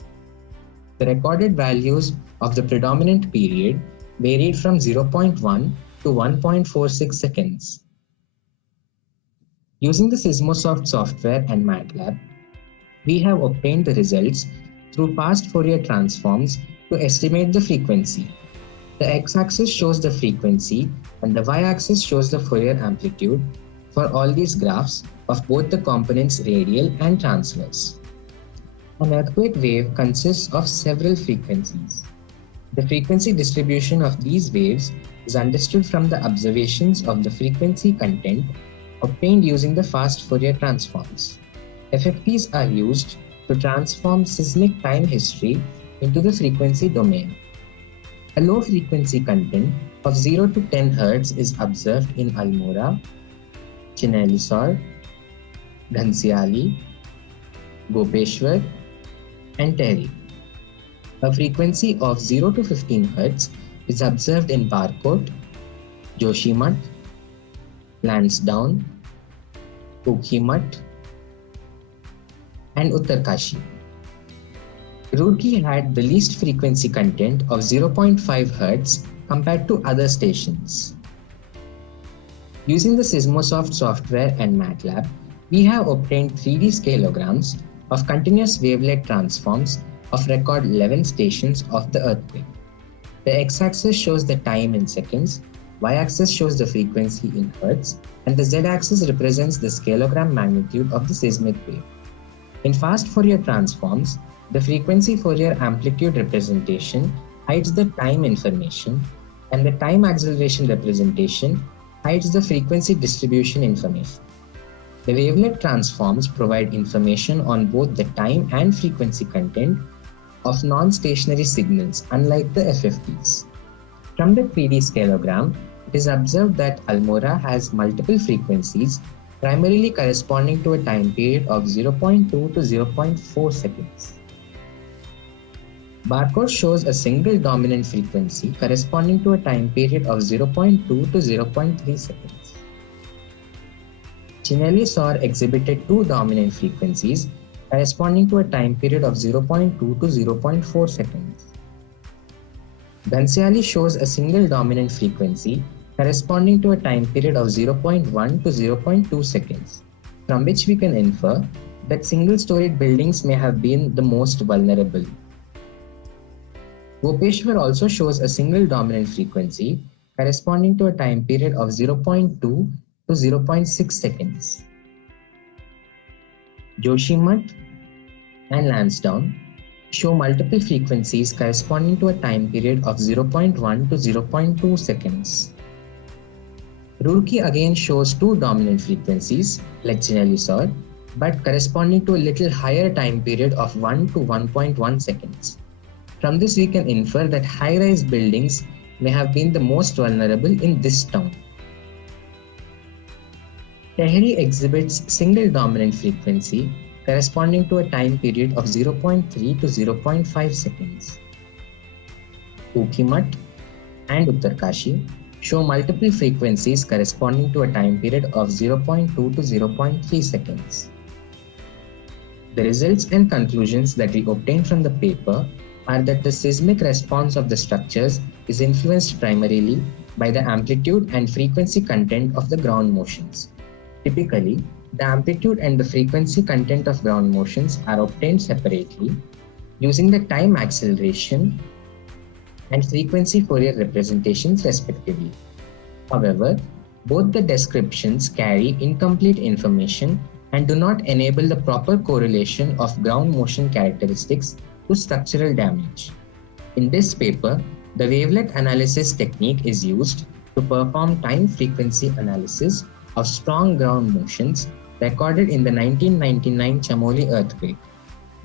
The recorded values of the predominant period varied from 0.1 to 1.46 seconds. Using the Sismosoft software and MATLAB, we have obtained the results through past Fourier transforms to estimate the frequency. The x-axis shows the frequency and the y-axis shows the Fourier amplitude for all these graphs of both the components radial and transverse. An earthquake wave consists of several frequencies. The frequency distribution of these waves is understood from the observations of the frequency content obtained using the fast Fourier transforms. FFTs are used to transform seismic time history into the frequency domain. A low frequency content of 0 to 10 Hz is observed in Almora, Chinalisor, Ghansiali, Gopeshwar, and Tehri. A frequency of 0 to 15 Hz is observed in Barkot, Joshimath, Lansdowne, Ukhimat, and Uttarkashi. Roorkee had the least frequency content of 0.5 Hz compared to other stations. Using the Sismosoft software and MATLAB, we have obtained 3D scalograms of continuous wavelet transforms of record 11 stations of the earthquake. The x-axis shows the time in seconds, y-axis shows the frequency in hertz, and the z-axis represents the scalogram magnitude of the seismic wave. In fast Fourier transforms, the frequency Fourier amplitude representation hides the time information, and the time acceleration representation hides the frequency distribution information. The wavelet transforms provide information on both the time and frequency content of non-stationary signals, unlike the FFTs. From the 3D scalogram, it is observed that Almora has multiple frequencies, primarily corresponding to a time period of 0.2 to 0.4 seconds. Barcode shows a single dominant frequency corresponding to a time period of 0.2 to 0.3 seconds. Chinelli Sor exhibited two dominant frequencies corresponding to a time period of 0.2 to 0.4 seconds. Gansiali shows a single dominant frequency corresponding to a time period of 0.1 to 0.2 seconds, from which we can infer that single-storied buildings may have been the most vulnerable. Gopeshwar also shows a single dominant frequency corresponding to a time period of 0.2 to 0.6 seconds. Joshimath and Lansdowne show multiple frequencies corresponding to a time period of 0.1 to 0.2 seconds. Roorkee again shows two dominant frequencies, like Chinelli Sor, but corresponding to a little higher time period of 1 to 1.1 seconds. From this, we can infer that high-rise buildings may have been the most vulnerable in this town. Tehri exhibits single dominant frequency corresponding to a time period of 0.3 to 0.5 seconds. Ukhimat and Uttarkashi show multiple frequencies corresponding to a time period of 0.2 to 0.3 seconds. The results and conclusions that we obtain from the paper are that the seismic response of the structures is influenced primarily by the amplitude and frequency content of the ground motions. Typically, the amplitude and the frequency content of ground motions are obtained separately using the time acceleration and frequency Fourier representations respectively. However, both the descriptions carry incomplete information and do not enable the proper correlation of ground motion characteristics to structural damage. In this paper, the wavelet analysis technique is used to perform time-frequency analysis of strong ground motions recorded in the 1999 Chamoli earthquake.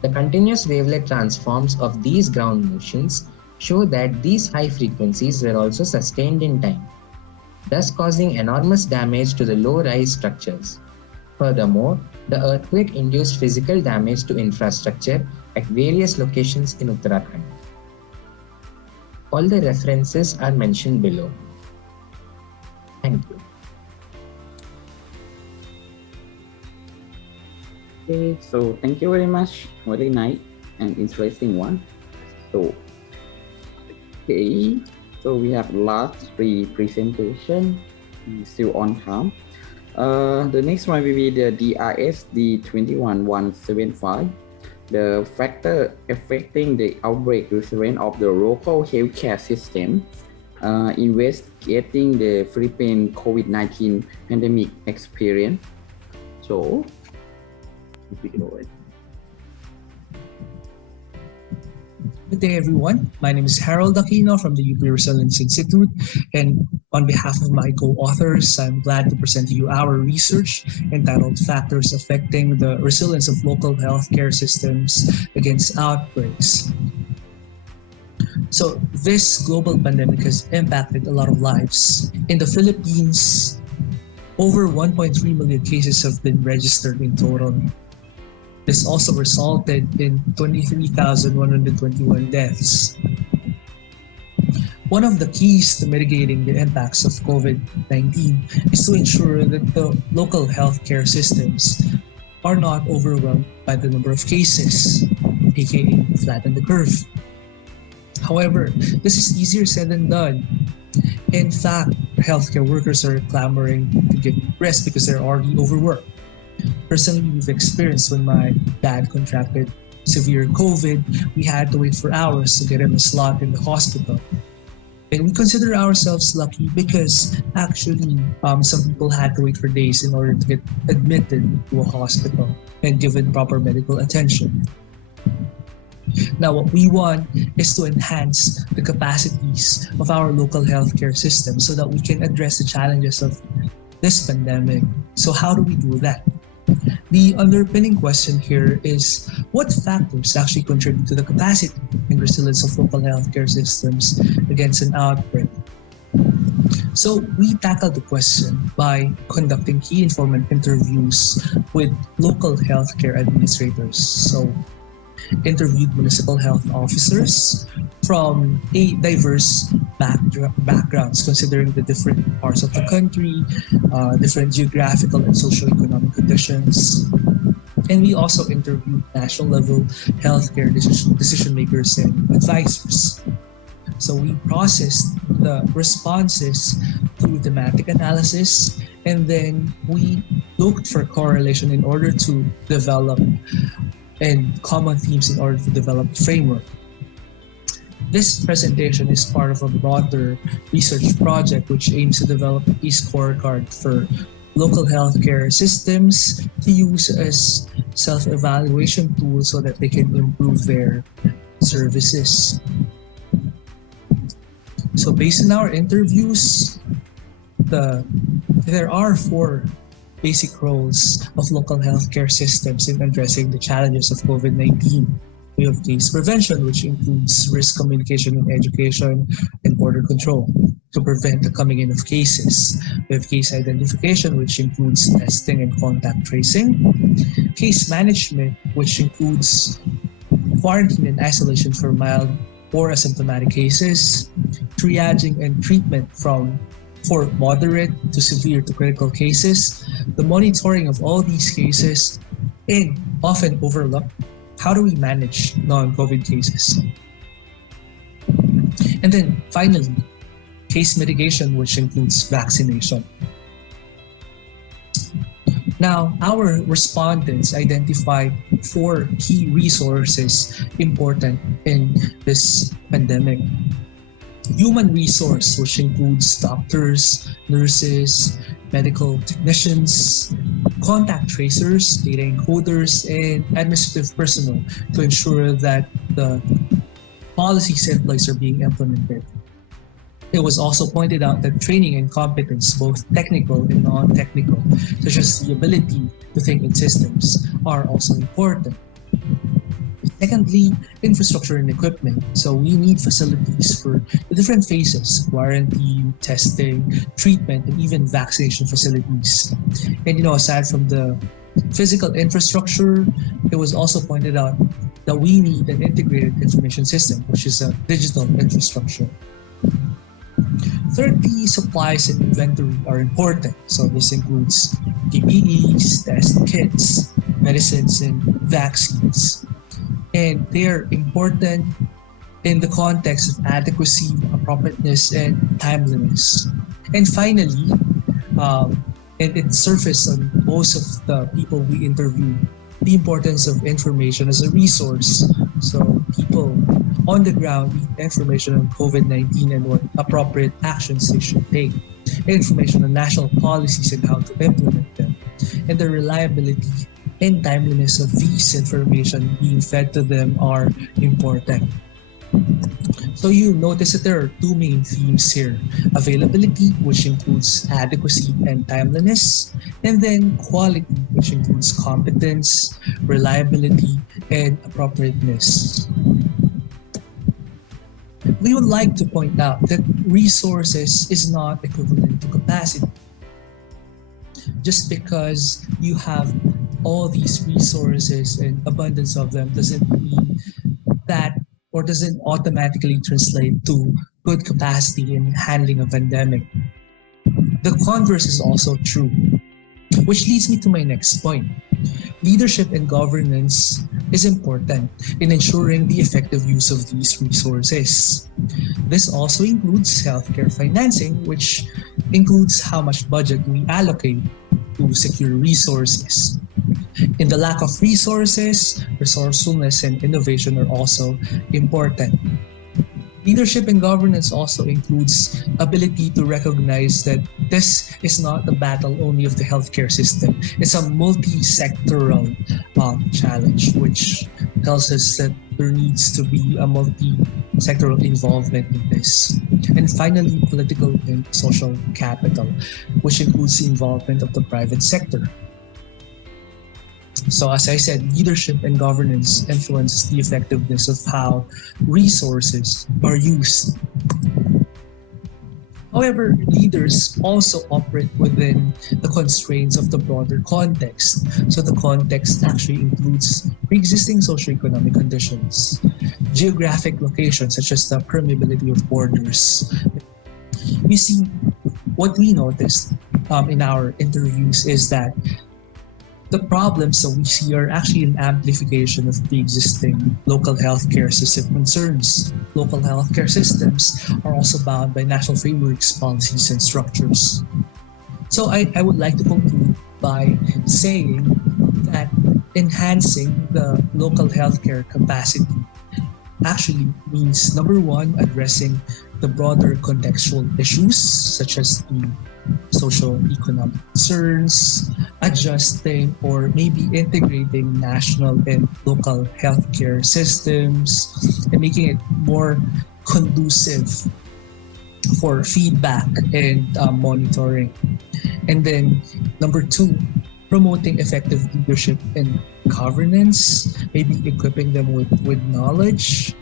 The continuous wavelet transforms of these ground motions show that these high frequencies were also sustained in time, thus causing enormous damage to the low-rise structures. Furthermore, the earthquake induced physical damage to infrastructure at various locations in Uttarakhand. All the references are mentioned below. Thank you. Okay, so thank you very much. Very nice and interesting one. So, okay, so we have last three presentation, still on time. The next one will be the DRSD 21175, the factor affecting the outbreak resilience of the local healthcare system, investigating the Philippine COVID-19 pandemic experience. So, Good day, everyone. My name is Harold Aquino from the UP Resilience Institute, and on behalf of my co-authors, I'm glad to present to you our research entitled Factors Affecting the Resilience of Local Healthcare Systems Against Outbreaks. So this global pandemic has impacted a lot of lives. In the Philippines, over 1.3 million cases have been registered in total. This also resulted in 23,121 deaths. One of the keys to mitigating the impacts of COVID-19 is to ensure that the local healthcare systems are not overwhelmed by the number of cases, aka flatten the curve. However, this is easier said than done. In fact, healthcare workers are clamoring to get rest because they're already overworked. Personally, we've experienced when my dad contracted severe COVID, we had to wait for hours to get him a slot in the hospital. And we consider ourselves lucky because actually some people had to wait for days in order to get admitted to a hospital and given proper medical attention. Now, what we want is to enhance the capacities of our local healthcare system so that we can address the challenges of this pandemic. So how do we do that? The underpinning question here is what factors actually contribute to the capacity and resilience of local healthcare systems against an outbreak? So we tackled the question by conducting key informant interviews with local healthcare administrators. So interviewed municipal health officers from a diverse backgrounds, considering the different parts of the country, different geographical and socioeconomic conditions. And we also interviewed national level healthcare decision makers and advisors. So we processed the responses through thematic analysis, and then we looked for correlation in order to develop and common themes in order to develop a framework. This presentation is part of a broader research project which aims to develop a scorecard for local healthcare systems to use as self-evaluation tools so that they can improve their services. So based on our interviews, there are 4 basic roles of local healthcare systems in addressing the challenges of COVID-19. We have case prevention, which includes risk communication and education and border control to prevent the coming in of cases. We have case identification, which includes testing and contact tracing. Case management, which includes quarantine and isolation for mild or asymptomatic cases. Triaging and treatment for moderate to severe to critical cases, the monitoring of all these cases, and often overlooked, how do we manage non-COVID cases? And then finally, case mitigation, which includes vaccination. Now, our respondents identified 4 key resources important in this pandemic. Human resource, which includes doctors, nurses, medical technicians, contact tracers, data encoders, and administrative personnel to ensure that the policies in place are being implemented. It was also pointed out that training and competence, both technical and non-technical, such as the ability to think in systems, are also important. Secondly, infrastructure and equipment. So we need facilities for the different phases: quarantine, testing, treatment, and even vaccination facilities. And aside from the physical infrastructure, it was also pointed out that we need an integrated information system, which is a digital infrastructure. Thirdly, supplies and inventory are important. So this includes PPEs, test kits, medicines, and vaccines. And they're important in the context of adequacy, appropriateness, and timeliness. And finally, and it surfaced on most of the people we interviewed, the importance of information as a resource. So people on the ground need information on COVID-19 and what appropriate actions they should take, information on national policies and how to implement them, and the reliability and timeliness of these information being fed to them are important. So you notice that there are 2 main themes here: availability, which includes adequacy and timeliness, and then quality, which includes competence, reliability, and appropriateness. We would like to point out that resources is not equivalent to capacity. Just because you have all these resources and abundance of them doesn't mean that, or doesn't automatically translate to good capacity in handling a pandemic. The converse is also true, which leads me to my next point. Leadership and governance is important in ensuring the effective use of these resources. This also includes healthcare financing, which includes how much budget we allocate to secure resources. In the lack of resources, resourcefulness and innovation are also important. Leadership and governance also includes ability to recognize that this is not a battle only of the healthcare system. It's a multi-sectoral challenge, which tells us that there needs to be a multi-sectoral involvement in this. And finally, political and social capital, which includes the involvement of the private sector. So as I said, leadership and governance influences the effectiveness of how resources are used. However, leaders also operate within the constraints of the broader context. So the context actually includes pre-existing socioeconomic conditions, geographic locations such as the permeability of borders. You see, what we noticed in our interviews is that the problems that we see are actually an amplification of the existing local healthcare system concerns. Local healthcare systems are also bound by national frameworks, policies, and structures. So I would like to conclude by saying that enhancing the local healthcare capacity actually means, number one, addressing the broader contextual issues such as the socio-economic concerns, adjusting or maybe integrating national and local healthcare systems, and making it more conducive for feedback and monitoring. And then number two, promoting effective leadership and governance, maybe equipping them with knowledge.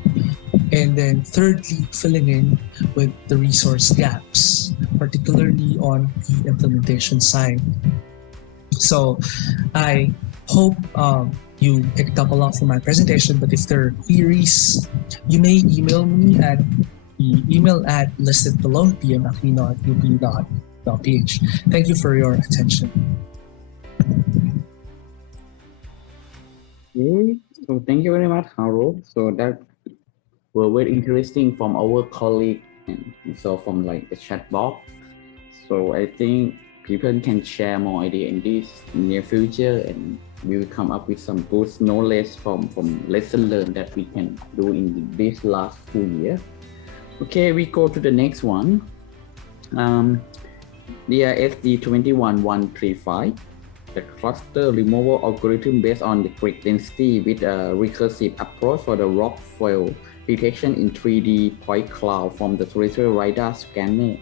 And then thirdly, filling in with the resource gaps, particularly on the implementation side. So I hope you picked up a lot from my presentation, but if there are queries, you may email me at the email listed below, pm@up.ph. Thank you for your attention. Okay, so thank you very much, Harold. So that were very interesting from our colleague and so from like the chat box. So I think people can share more idea in this near future, and we will come up with some good knowledge from lesson learned that we can do in this last 2 years. Okay, we go to the next one. DRSD 21135. The cluster removal algorithm based on the grid density with a recursive approach for the rock fall detection in 3D point cloud from the terrestrial radar scanner.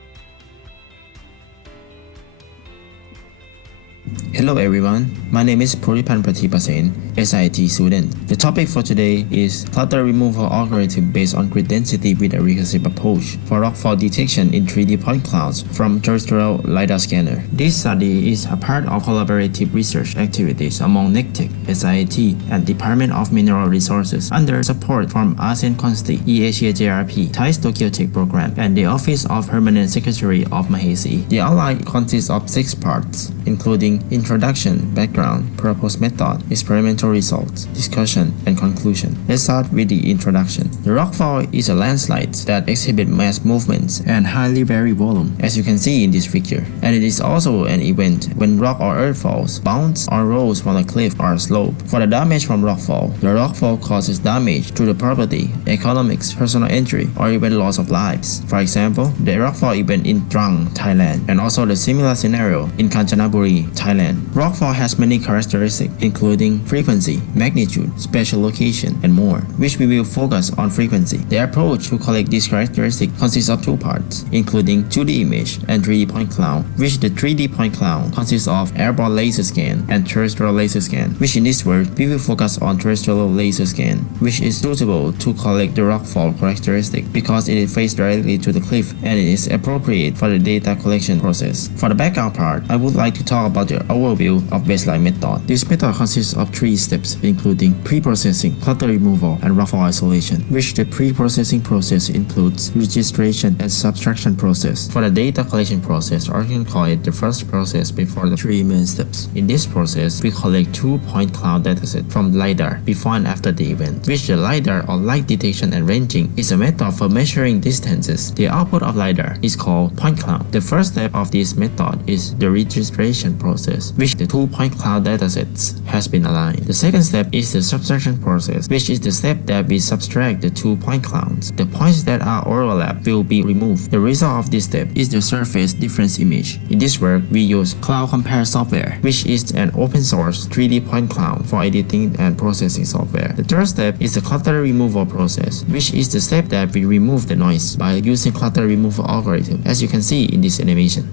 Hello everyone, my name is Puripan Pratipasen, SIT student. The topic for today is clutter removal algorithm based on grid density with a recursive approach for rockfall detection in 3D point clouds from terrestrial LiDAR scanner. This study is a part of collaborative research activities among NECTEC, SIT, and Department of Mineral Resources under support from ASEAN Consti, EACJRP, Thai's Tokyo Tech Program, and the Office of Permanent Secretary of Mahesi. The outline consists of 6 parts, including introduction, background, proposed method, experimental results, discussion, and conclusion. Let's start with the introduction. The rockfall is a landslide that exhibits mass movements and highly varied volume, as you can see in this figure. And it is also an event when rock or earth falls, bounce, or rolls from a cliff or slope. For the damage from rockfall, the rockfall causes damage to the property, economics, personal injury, or even loss of lives. For example, the rockfall event in Trang, Thailand, and also the similar scenario in Kanchanaburi, Thailand. Rockfall has many characteristics, including frequency, magnitude, spatial location, and more, which we will focus on frequency. The approach to collect these characteristics consists of 2 parts, including 2D image and 3D point cloud, which the 3D point cloud consists of airborne laser scan and terrestrial laser scan, which in this work, we will focus on terrestrial laser scan, which is suitable to collect the rockfall characteristic because it is faced directly to the cliff and it is appropriate for the data collection process. For the background part, I would like to talk about the overview of baseline method. This method consists of 3 steps, including pre-processing, clutter removal, and rockfall isolation, which the pre-processing process includes registration and subtraction process. For the data collection process, or you can call it the first process before the 3 main steps. In this process, we collect 2 point cloud dataset from LiDAR before and after the event, which the LiDAR or light detection and ranging is a method for measuring distances. The output of LiDAR is called point cloud. The first step of this method is the registration process, which the 2 point cloud datasets has been aligned. The second step is the subtraction process, which is the step that we subtract the 2 point clouds. The points that are overlapped will be removed. The result of this step is the surface difference image. In this work, we use Cloud Compare software, which is an open source 3D point cloud for editing and processing software. The third step is the clutter removal process, which is the step that we remove the noise by using clutter removal algorithm, as you can see in this animation.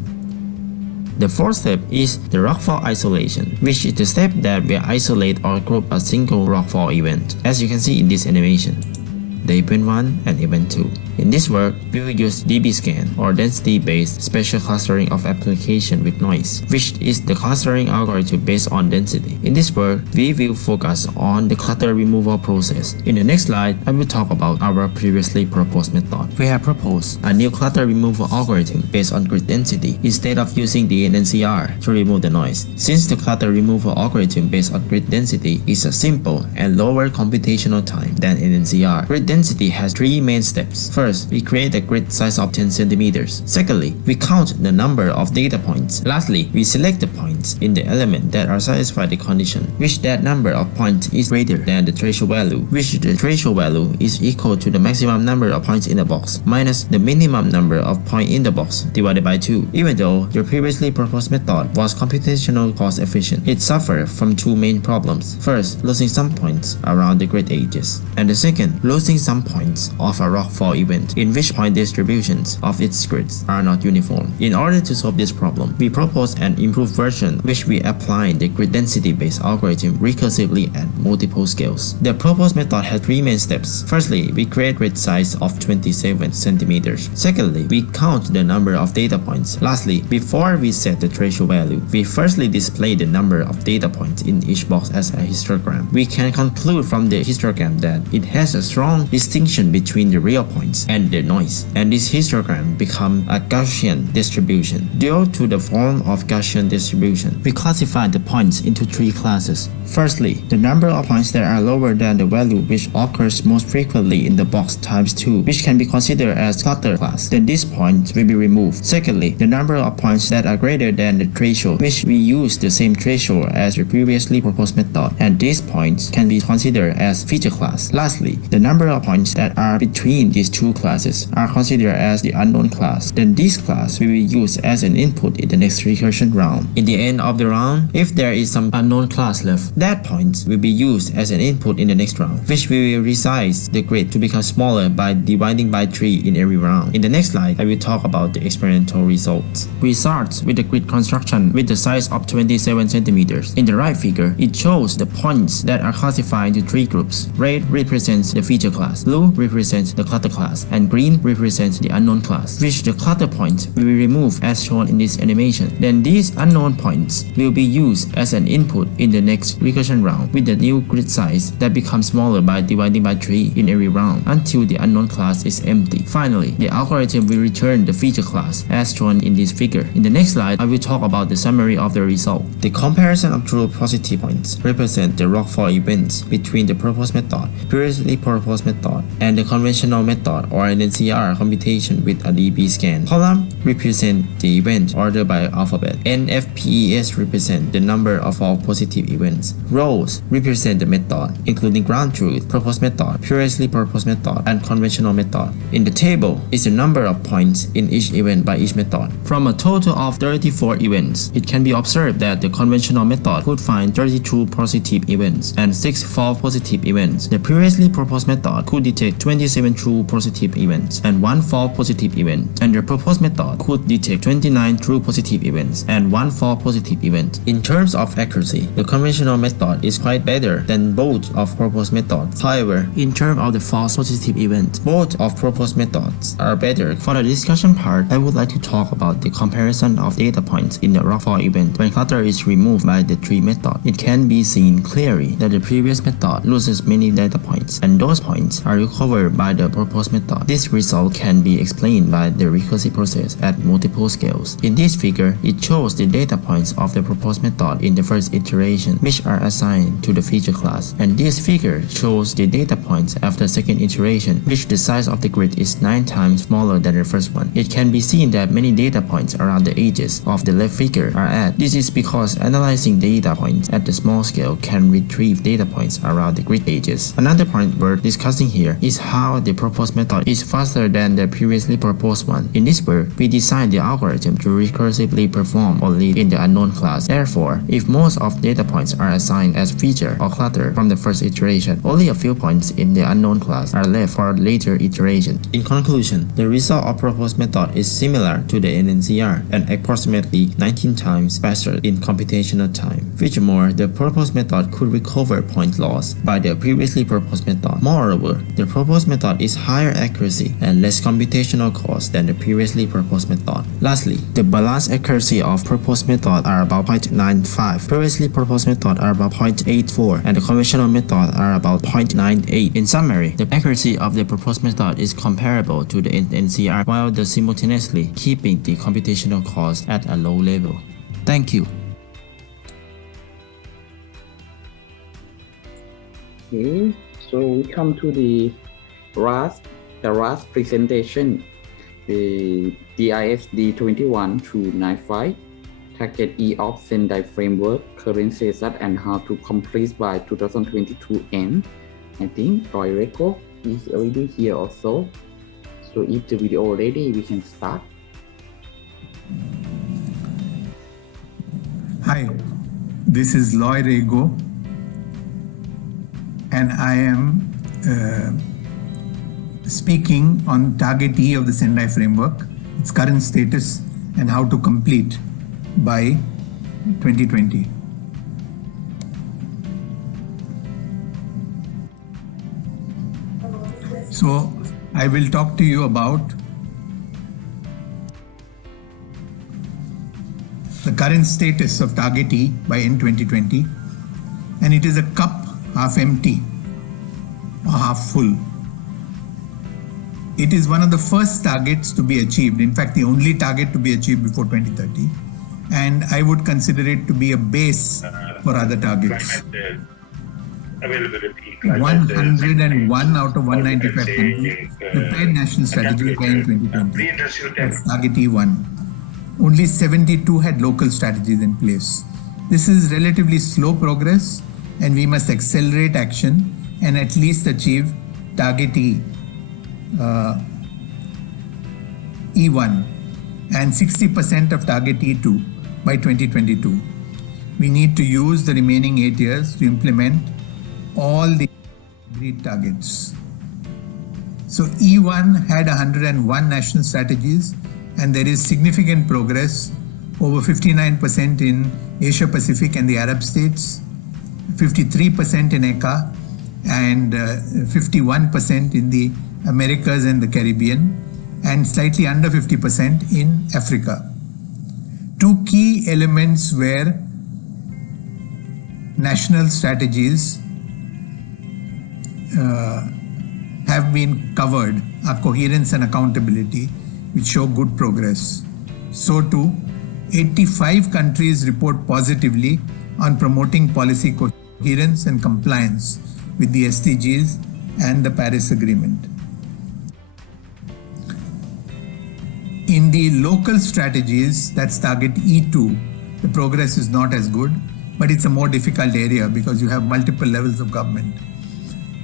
The fourth step is the rockfall isolation, which is the step that we isolate or group a single rockfall event, as you can see in this animation. The event 1 and event 2. In this work, we will use dbScan or density-based spatial clustering of application with noise, which is the clustering algorithm based on density. In this work, we will focus on the clutter removal process. In the next slide, I will talk about our previously proposed method. We have proposed a new clutter removal algorithm based on grid density instead of using the NCR to remove the noise. Since the clutter removal algorithm based on grid density is a simple and lower computational time than NCR, grid density has 3 main steps. First, we create a grid size of 10 centimeters. Secondly, we count the number of data points. Lastly, we select the points in the element that are satisfied the condition, which that number of points is greater than the threshold value, which the threshold value is equal to the maximum number of points in the box minus the minimum number of points in the box divided by 2. Even though the previously proposed method was computational cost efficient, it suffered from 2 main problems. First, losing some points around the grid edges, and the second, losing some points of a rockfall event in which point distributions of its grids are not uniform. In order to solve this problem, we propose an improved version which we apply the grid density based algorithm recursively at multiple scales. The proposed method has 3 main steps. Firstly, we create grid size of 27 centimeters. Secondly, we count the number of data points. Lastly, before we set the threshold value, we firstly display the number of data points in each box as a histogram. We can conclude from the histogram that it has a strong distinction between the real points and the noise, and this histogram becomes a Gaussian distribution. Due to the form of Gaussian distribution, we classify the points into 3 classes. Firstly, the number of points that are lower than the value which occurs most frequently in the box times 2, which can be considered as clutter class. Then these points will be removed. Secondly, the number of points that are greater than the threshold, which we use the same threshold as the previously proposed method, and these points can be considered as feature class. Lastly, the number of points that are between these 2 classes are considered as the unknown class. Then this class will be used as an input in the next recursion round. In the end of the round, if there is some unknown class left, that point will be used as an input in the next round, which we will resize the grid to become smaller by dividing by 3 in every round. In the next slide, I will talk about the experimental results. We start with the grid construction with the size of 27 centimeters. In the right figure, it shows the points that are classified into 3 groups. Red represents the feature class, blue represents the clutter class, and green represents the unknown class, which the clutter point will be removed as shown in this animation. Then these unknown points will be used as an input in the next recursion round with the new grid size that becomes smaller by dividing by 3 in every round until the unknown class is empty. Finally, the algorithm will return the feature class as shown in this figure. In the next slide, I will talk about the summary of the result. The comparison of true positive points represent the rockfall events between the proposed method, previously proposed method, and the conventional method or an NCR computation with a dbScan. Column represent the event ordered by alphabet. NFPES represent the number of all positive events. Rows represent the method, including ground truth, proposed method, previously proposed method, and conventional method. In the table is the number of points in each event by each method. From a total of 34 events, it can be observed that the conventional method could find 32 positive events and 6 false positive events. The previously proposed method could detect 27 true positive events and 1 false positive event, and the proposed method could detect 29 true positive events and 1 false positive positive event. In terms of accuracy, the conventional method is quite better than both of proposed methods. However, in terms of the false positive event, both of proposed methods are better. For the discussion part, I would like to talk about the comparison of data points in the rockfall event. When clutter is removed by the tree method, it can be seen clearly that the previous method loses many data points, and those points are recovered by the proposed method. This result can be explained by the recursive process at multiple scales. In this figure, it shows the data points of the proposed method in the first iteration, which are assigned to the feature class, and this figure shows the data points after second iteration, which the size of the grid is 9 times smaller than the first one. It can be seen that many data points around the edges of the left figure are added. This is because analyzing data points at the small scale can retrieve data points around the grid edges. Another point worth discussing here is how the proposed method is faster than the previously proposed one. In this work, we designed the algorithm to recursively perform only in the unknown class. Therefore, if most of data points are assigned as feature or clutter from the first iteration, only a few points in the unknown class are left for later iteration. In conclusion, the result of proposed method is similar to the NNCR and approximately 19 times faster in computational time. Furthermore, the proposed method could recover point loss by the previously proposed method. Moreover, the proposed method is higher accuracy and less computational cost than the previously proposed method. Lastly, the balanced accuracy of proposed method are about 0.95. Previously proposed method are about 0.84, and the conventional method are about 0.98. In summary, the accuracy of the proposed method is comparable to the NCR, while simultaneously keeping the computational cost at a low level. Thank you. Okay, so we come to the last presentation, the DRSD 21-95, target E of Sendai framework, current status and how to complete by 2022 end. I think Roy Reco is already here also. So if the video ready, we can start. Hi, this is Loy Rego, and I am speaking on target E of the Sendai framework, its current status, and how to complete by 2020. So I will talk to you about the current status of target E by end 2020, and it is a cup half empty or half full. It is one of the first targets to be achieved, in fact the only target to be achieved before 2030, and I would consider it to be a base for other targets. 101 out of 195 countries prepared national strategies by end 2020. That's target E1. Only 72 had local strategies in place. This is relatively slow progress, and we must accelerate action and at least achieve target E1 and 60% of target E2 by 2022. We need to use the remaining 8 years to implement all the agreed targets. So E1 had 101 national strategies, and there is significant progress, over 59% in Asia Pacific and the Arab states, 53% in ECA, and 51% in the Americas and the Caribbean, and slightly under 50% in Africa. Two key elements were national strategies have been covered, are coherence and accountability, which show good progress. So too, 85 countries report positively on promoting policy coherence and compliance with the SDGs and the Paris Agreement. In the local strategies, that's target E2, the progress is not as good, but it's a more difficult area because you have multiple levels of government.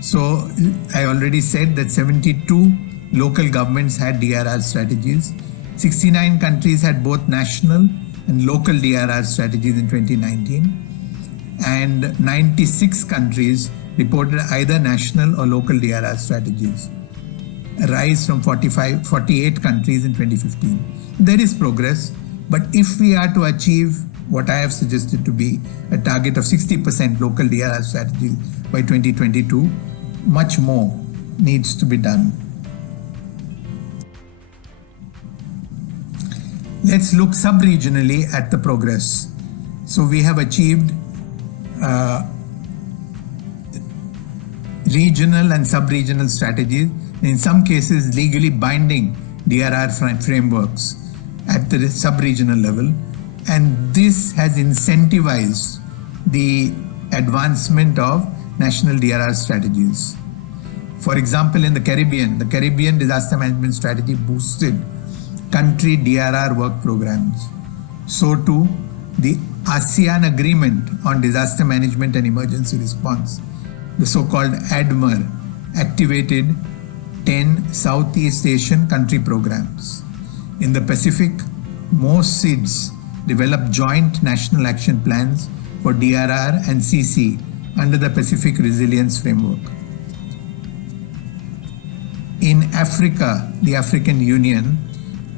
So I already said that 72 local governments had DRR strategies. 69 countries had both national and local DRR strategies in 2019. And 96 countries reported either national or local DRR strategies, a rise from 48 countries in 2015. There is progress, but if we are to achieve what I have suggested to be a target of 60% local DRR strategies by 2022, much more needs to be done. Let's look sub-regionally at the progress. So we have achieved regional and sub-regional strategies, in some cases legally binding DRR frameworks at the sub-regional level, and this has incentivized the advancement of national DRR strategies. For example, in the Caribbean disaster management strategy boosted country DRR work programs. So too, the ASEAN Agreement on Disaster Management and Emergency Response, the so-called ADMER, activated 10 Southeast Asian country programs. In the Pacific, most SIDS developed joint national action plans for DRR and CC under the Pacific Resilience Framework. In Africa, the African Union,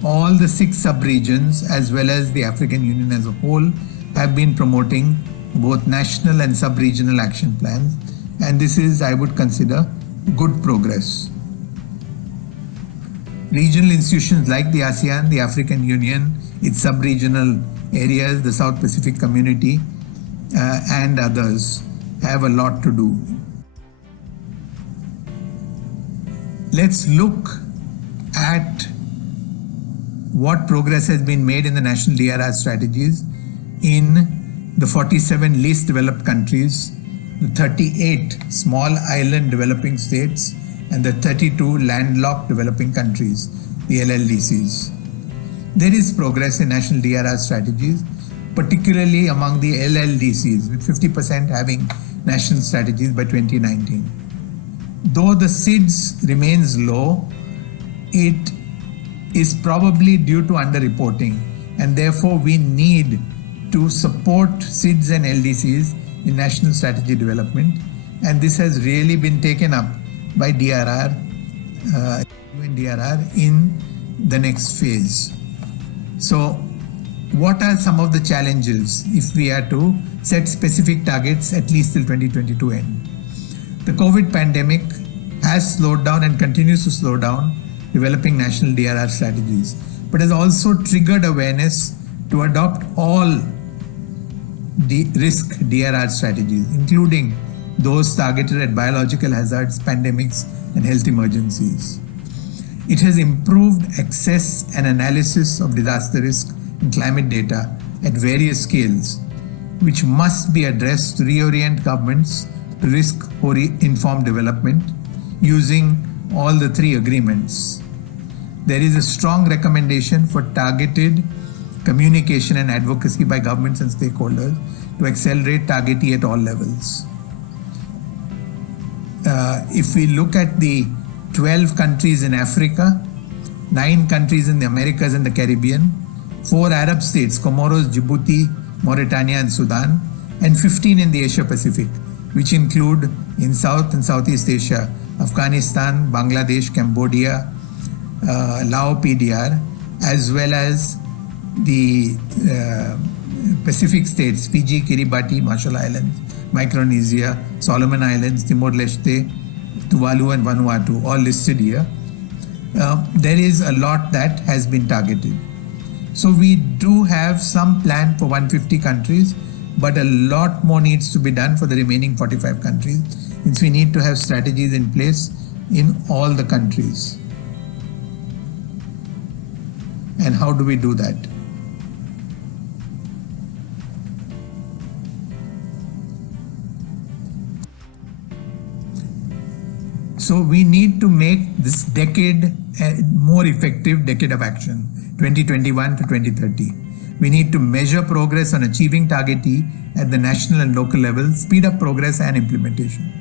all the 6 sub-regions as well as the African Union as a whole have been promoting both national and sub-regional action plans, and this is, I would consider, good progress. Regional institutions like the ASEAN, the African Union, its sub-regional areas, the South Pacific Community, and others have a lot to do. Let's look at what progress has been made in the national DRR strategies in the 47 least developed countries, the 38 small island developing states, and the 32 landlocked developing countries, the LLDCs. There is progress in national DRR strategies, particularly among the LLDCs, with 50% having national strategies by 2019. Though the SIDS remains low, it is probably due to underreporting, and therefore we need to support SIDS and LDCs in national strategy development, and this has really been taken up by DRR, UNDRR in the next phase. So what are some of the challenges if we are to set specific targets at least till 2022 end? The COVID pandemic has slowed down and continues to slow down developing national DRR strategies, but has also triggered awareness to adopt all the risk DRR strategies, including those targeted at biological hazards, pandemics, and health emergencies. It has improved access and analysis of disaster risk and climate data at various scales, which must be addressed to reorient governments to risk-informed development using all the 3 agreements. There is a strong recommendation for targeted communication and advocacy by governments and stakeholders to accelerate targeting at all levels. If we look at the 12 countries in Africa, 9 countries in the Americas and the Caribbean, 4 Arab states, Comoros, Djibouti, Mauritania and Sudan, and 15 in the Asia Pacific, which include in South and Southeast Asia, Afghanistan, Bangladesh, Cambodia, Laos, PDR, as well as the Pacific states, Fiji, Kiribati, Marshall Islands, Micronesia, Solomon Islands, Timor-Leste, Tuvalu and Vanuatu, all listed here. There is a lot that has been targeted. So we do have some plan for 150 countries, but a lot more needs to be done for the remaining 45 countries, since we need to have strategies in place in all the countries. And how do we do that? So we need to make this decade a more effective decade of action, 2021 to 2030. We need to measure progress on achieving target E at the national and local level, speed up progress and implementation.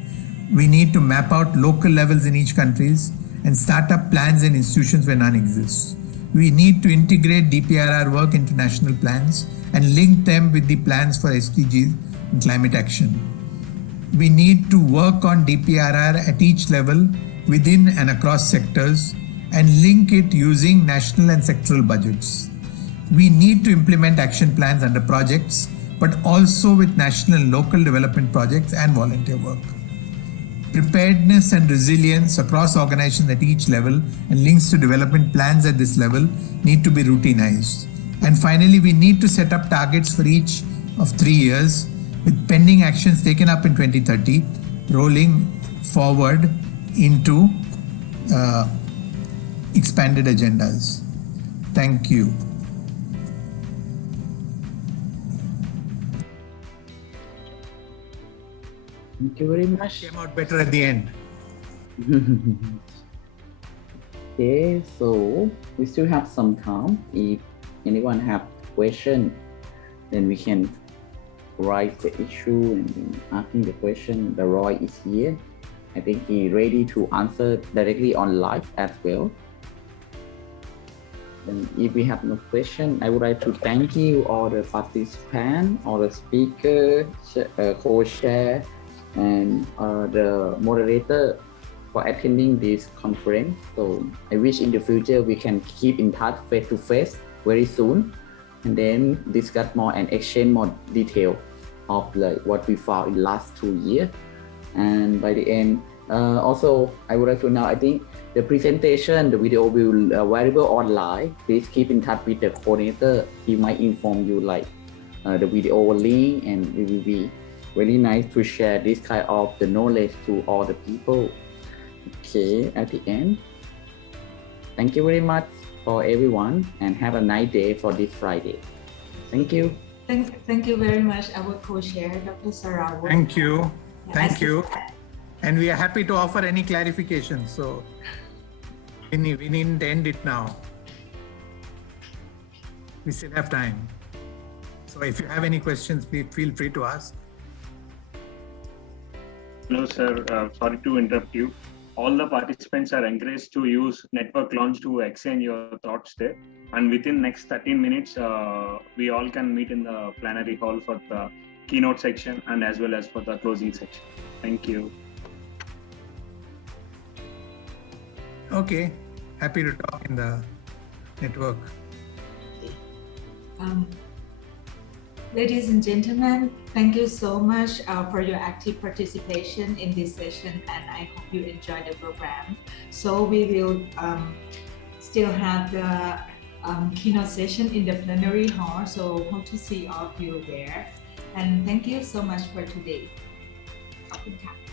We need to map out local levels in each countries and start up plans and institutions where none exist. We need to integrate DPRR work into national plans and link them with the plans for SDGs and climate action. We need to work on DPRR at each level within and across sectors and link it using national and sectoral budgets. We need to implement action plans under projects, but also with national and local development projects and volunteer work. Preparedness and resilience across organizations at each level and links to development plans at this level need to be routinized. And finally, we need to set up targets for each of 3 years with pending actions taken up in 2030, rolling forward into expanded agendas. Thank you. Thank you very much. Came out better at the end. Okay, so we still have some time. If anyone have question, then we can write the issue and then asking the question. The Roy is here. I think he ready to answer directly on live as well. And if we have no question, I would like to thank you all the participants, all the speaker, co-chair, and the moderator for attending this conference. So I wish in the future we can keep in touch face to face very soon, and then discuss more and exchange more detail of like what we found in last 2 years. And by the end, also I would like to know, I think the presentation, the video will available online. Please keep in touch with the coordinator. He might inform you like the video link, and it will be really nice to share this kind of the knowledge to all the people. Okay, at the end, thank you very much for everyone, and have a nice day for this Friday. Thank you. Thank you very much, our co-chair, Dr. Sarawat. Thank you. Yeah, Thank you. And we are happy to offer any clarifications. So we needn't end it now. We still have time. So if you have any questions, please feel free to ask. Hello, sir. Sorry to interrupt you. All the participants are encouraged to use network launch to exchange your thoughts there. And within next 13 minutes, we all can meet in the plenary hall for the keynote section and as well as for the closing section. Thank you. Okay. Happy to talk in the network. Ladies and gentlemen, thank you so much for your active participation in this session, and I hope you enjoy the program. So we will still have the keynote session in the plenary hall, so hope to see all of you there. And thank you so much for today. ขอบคุณค่ะ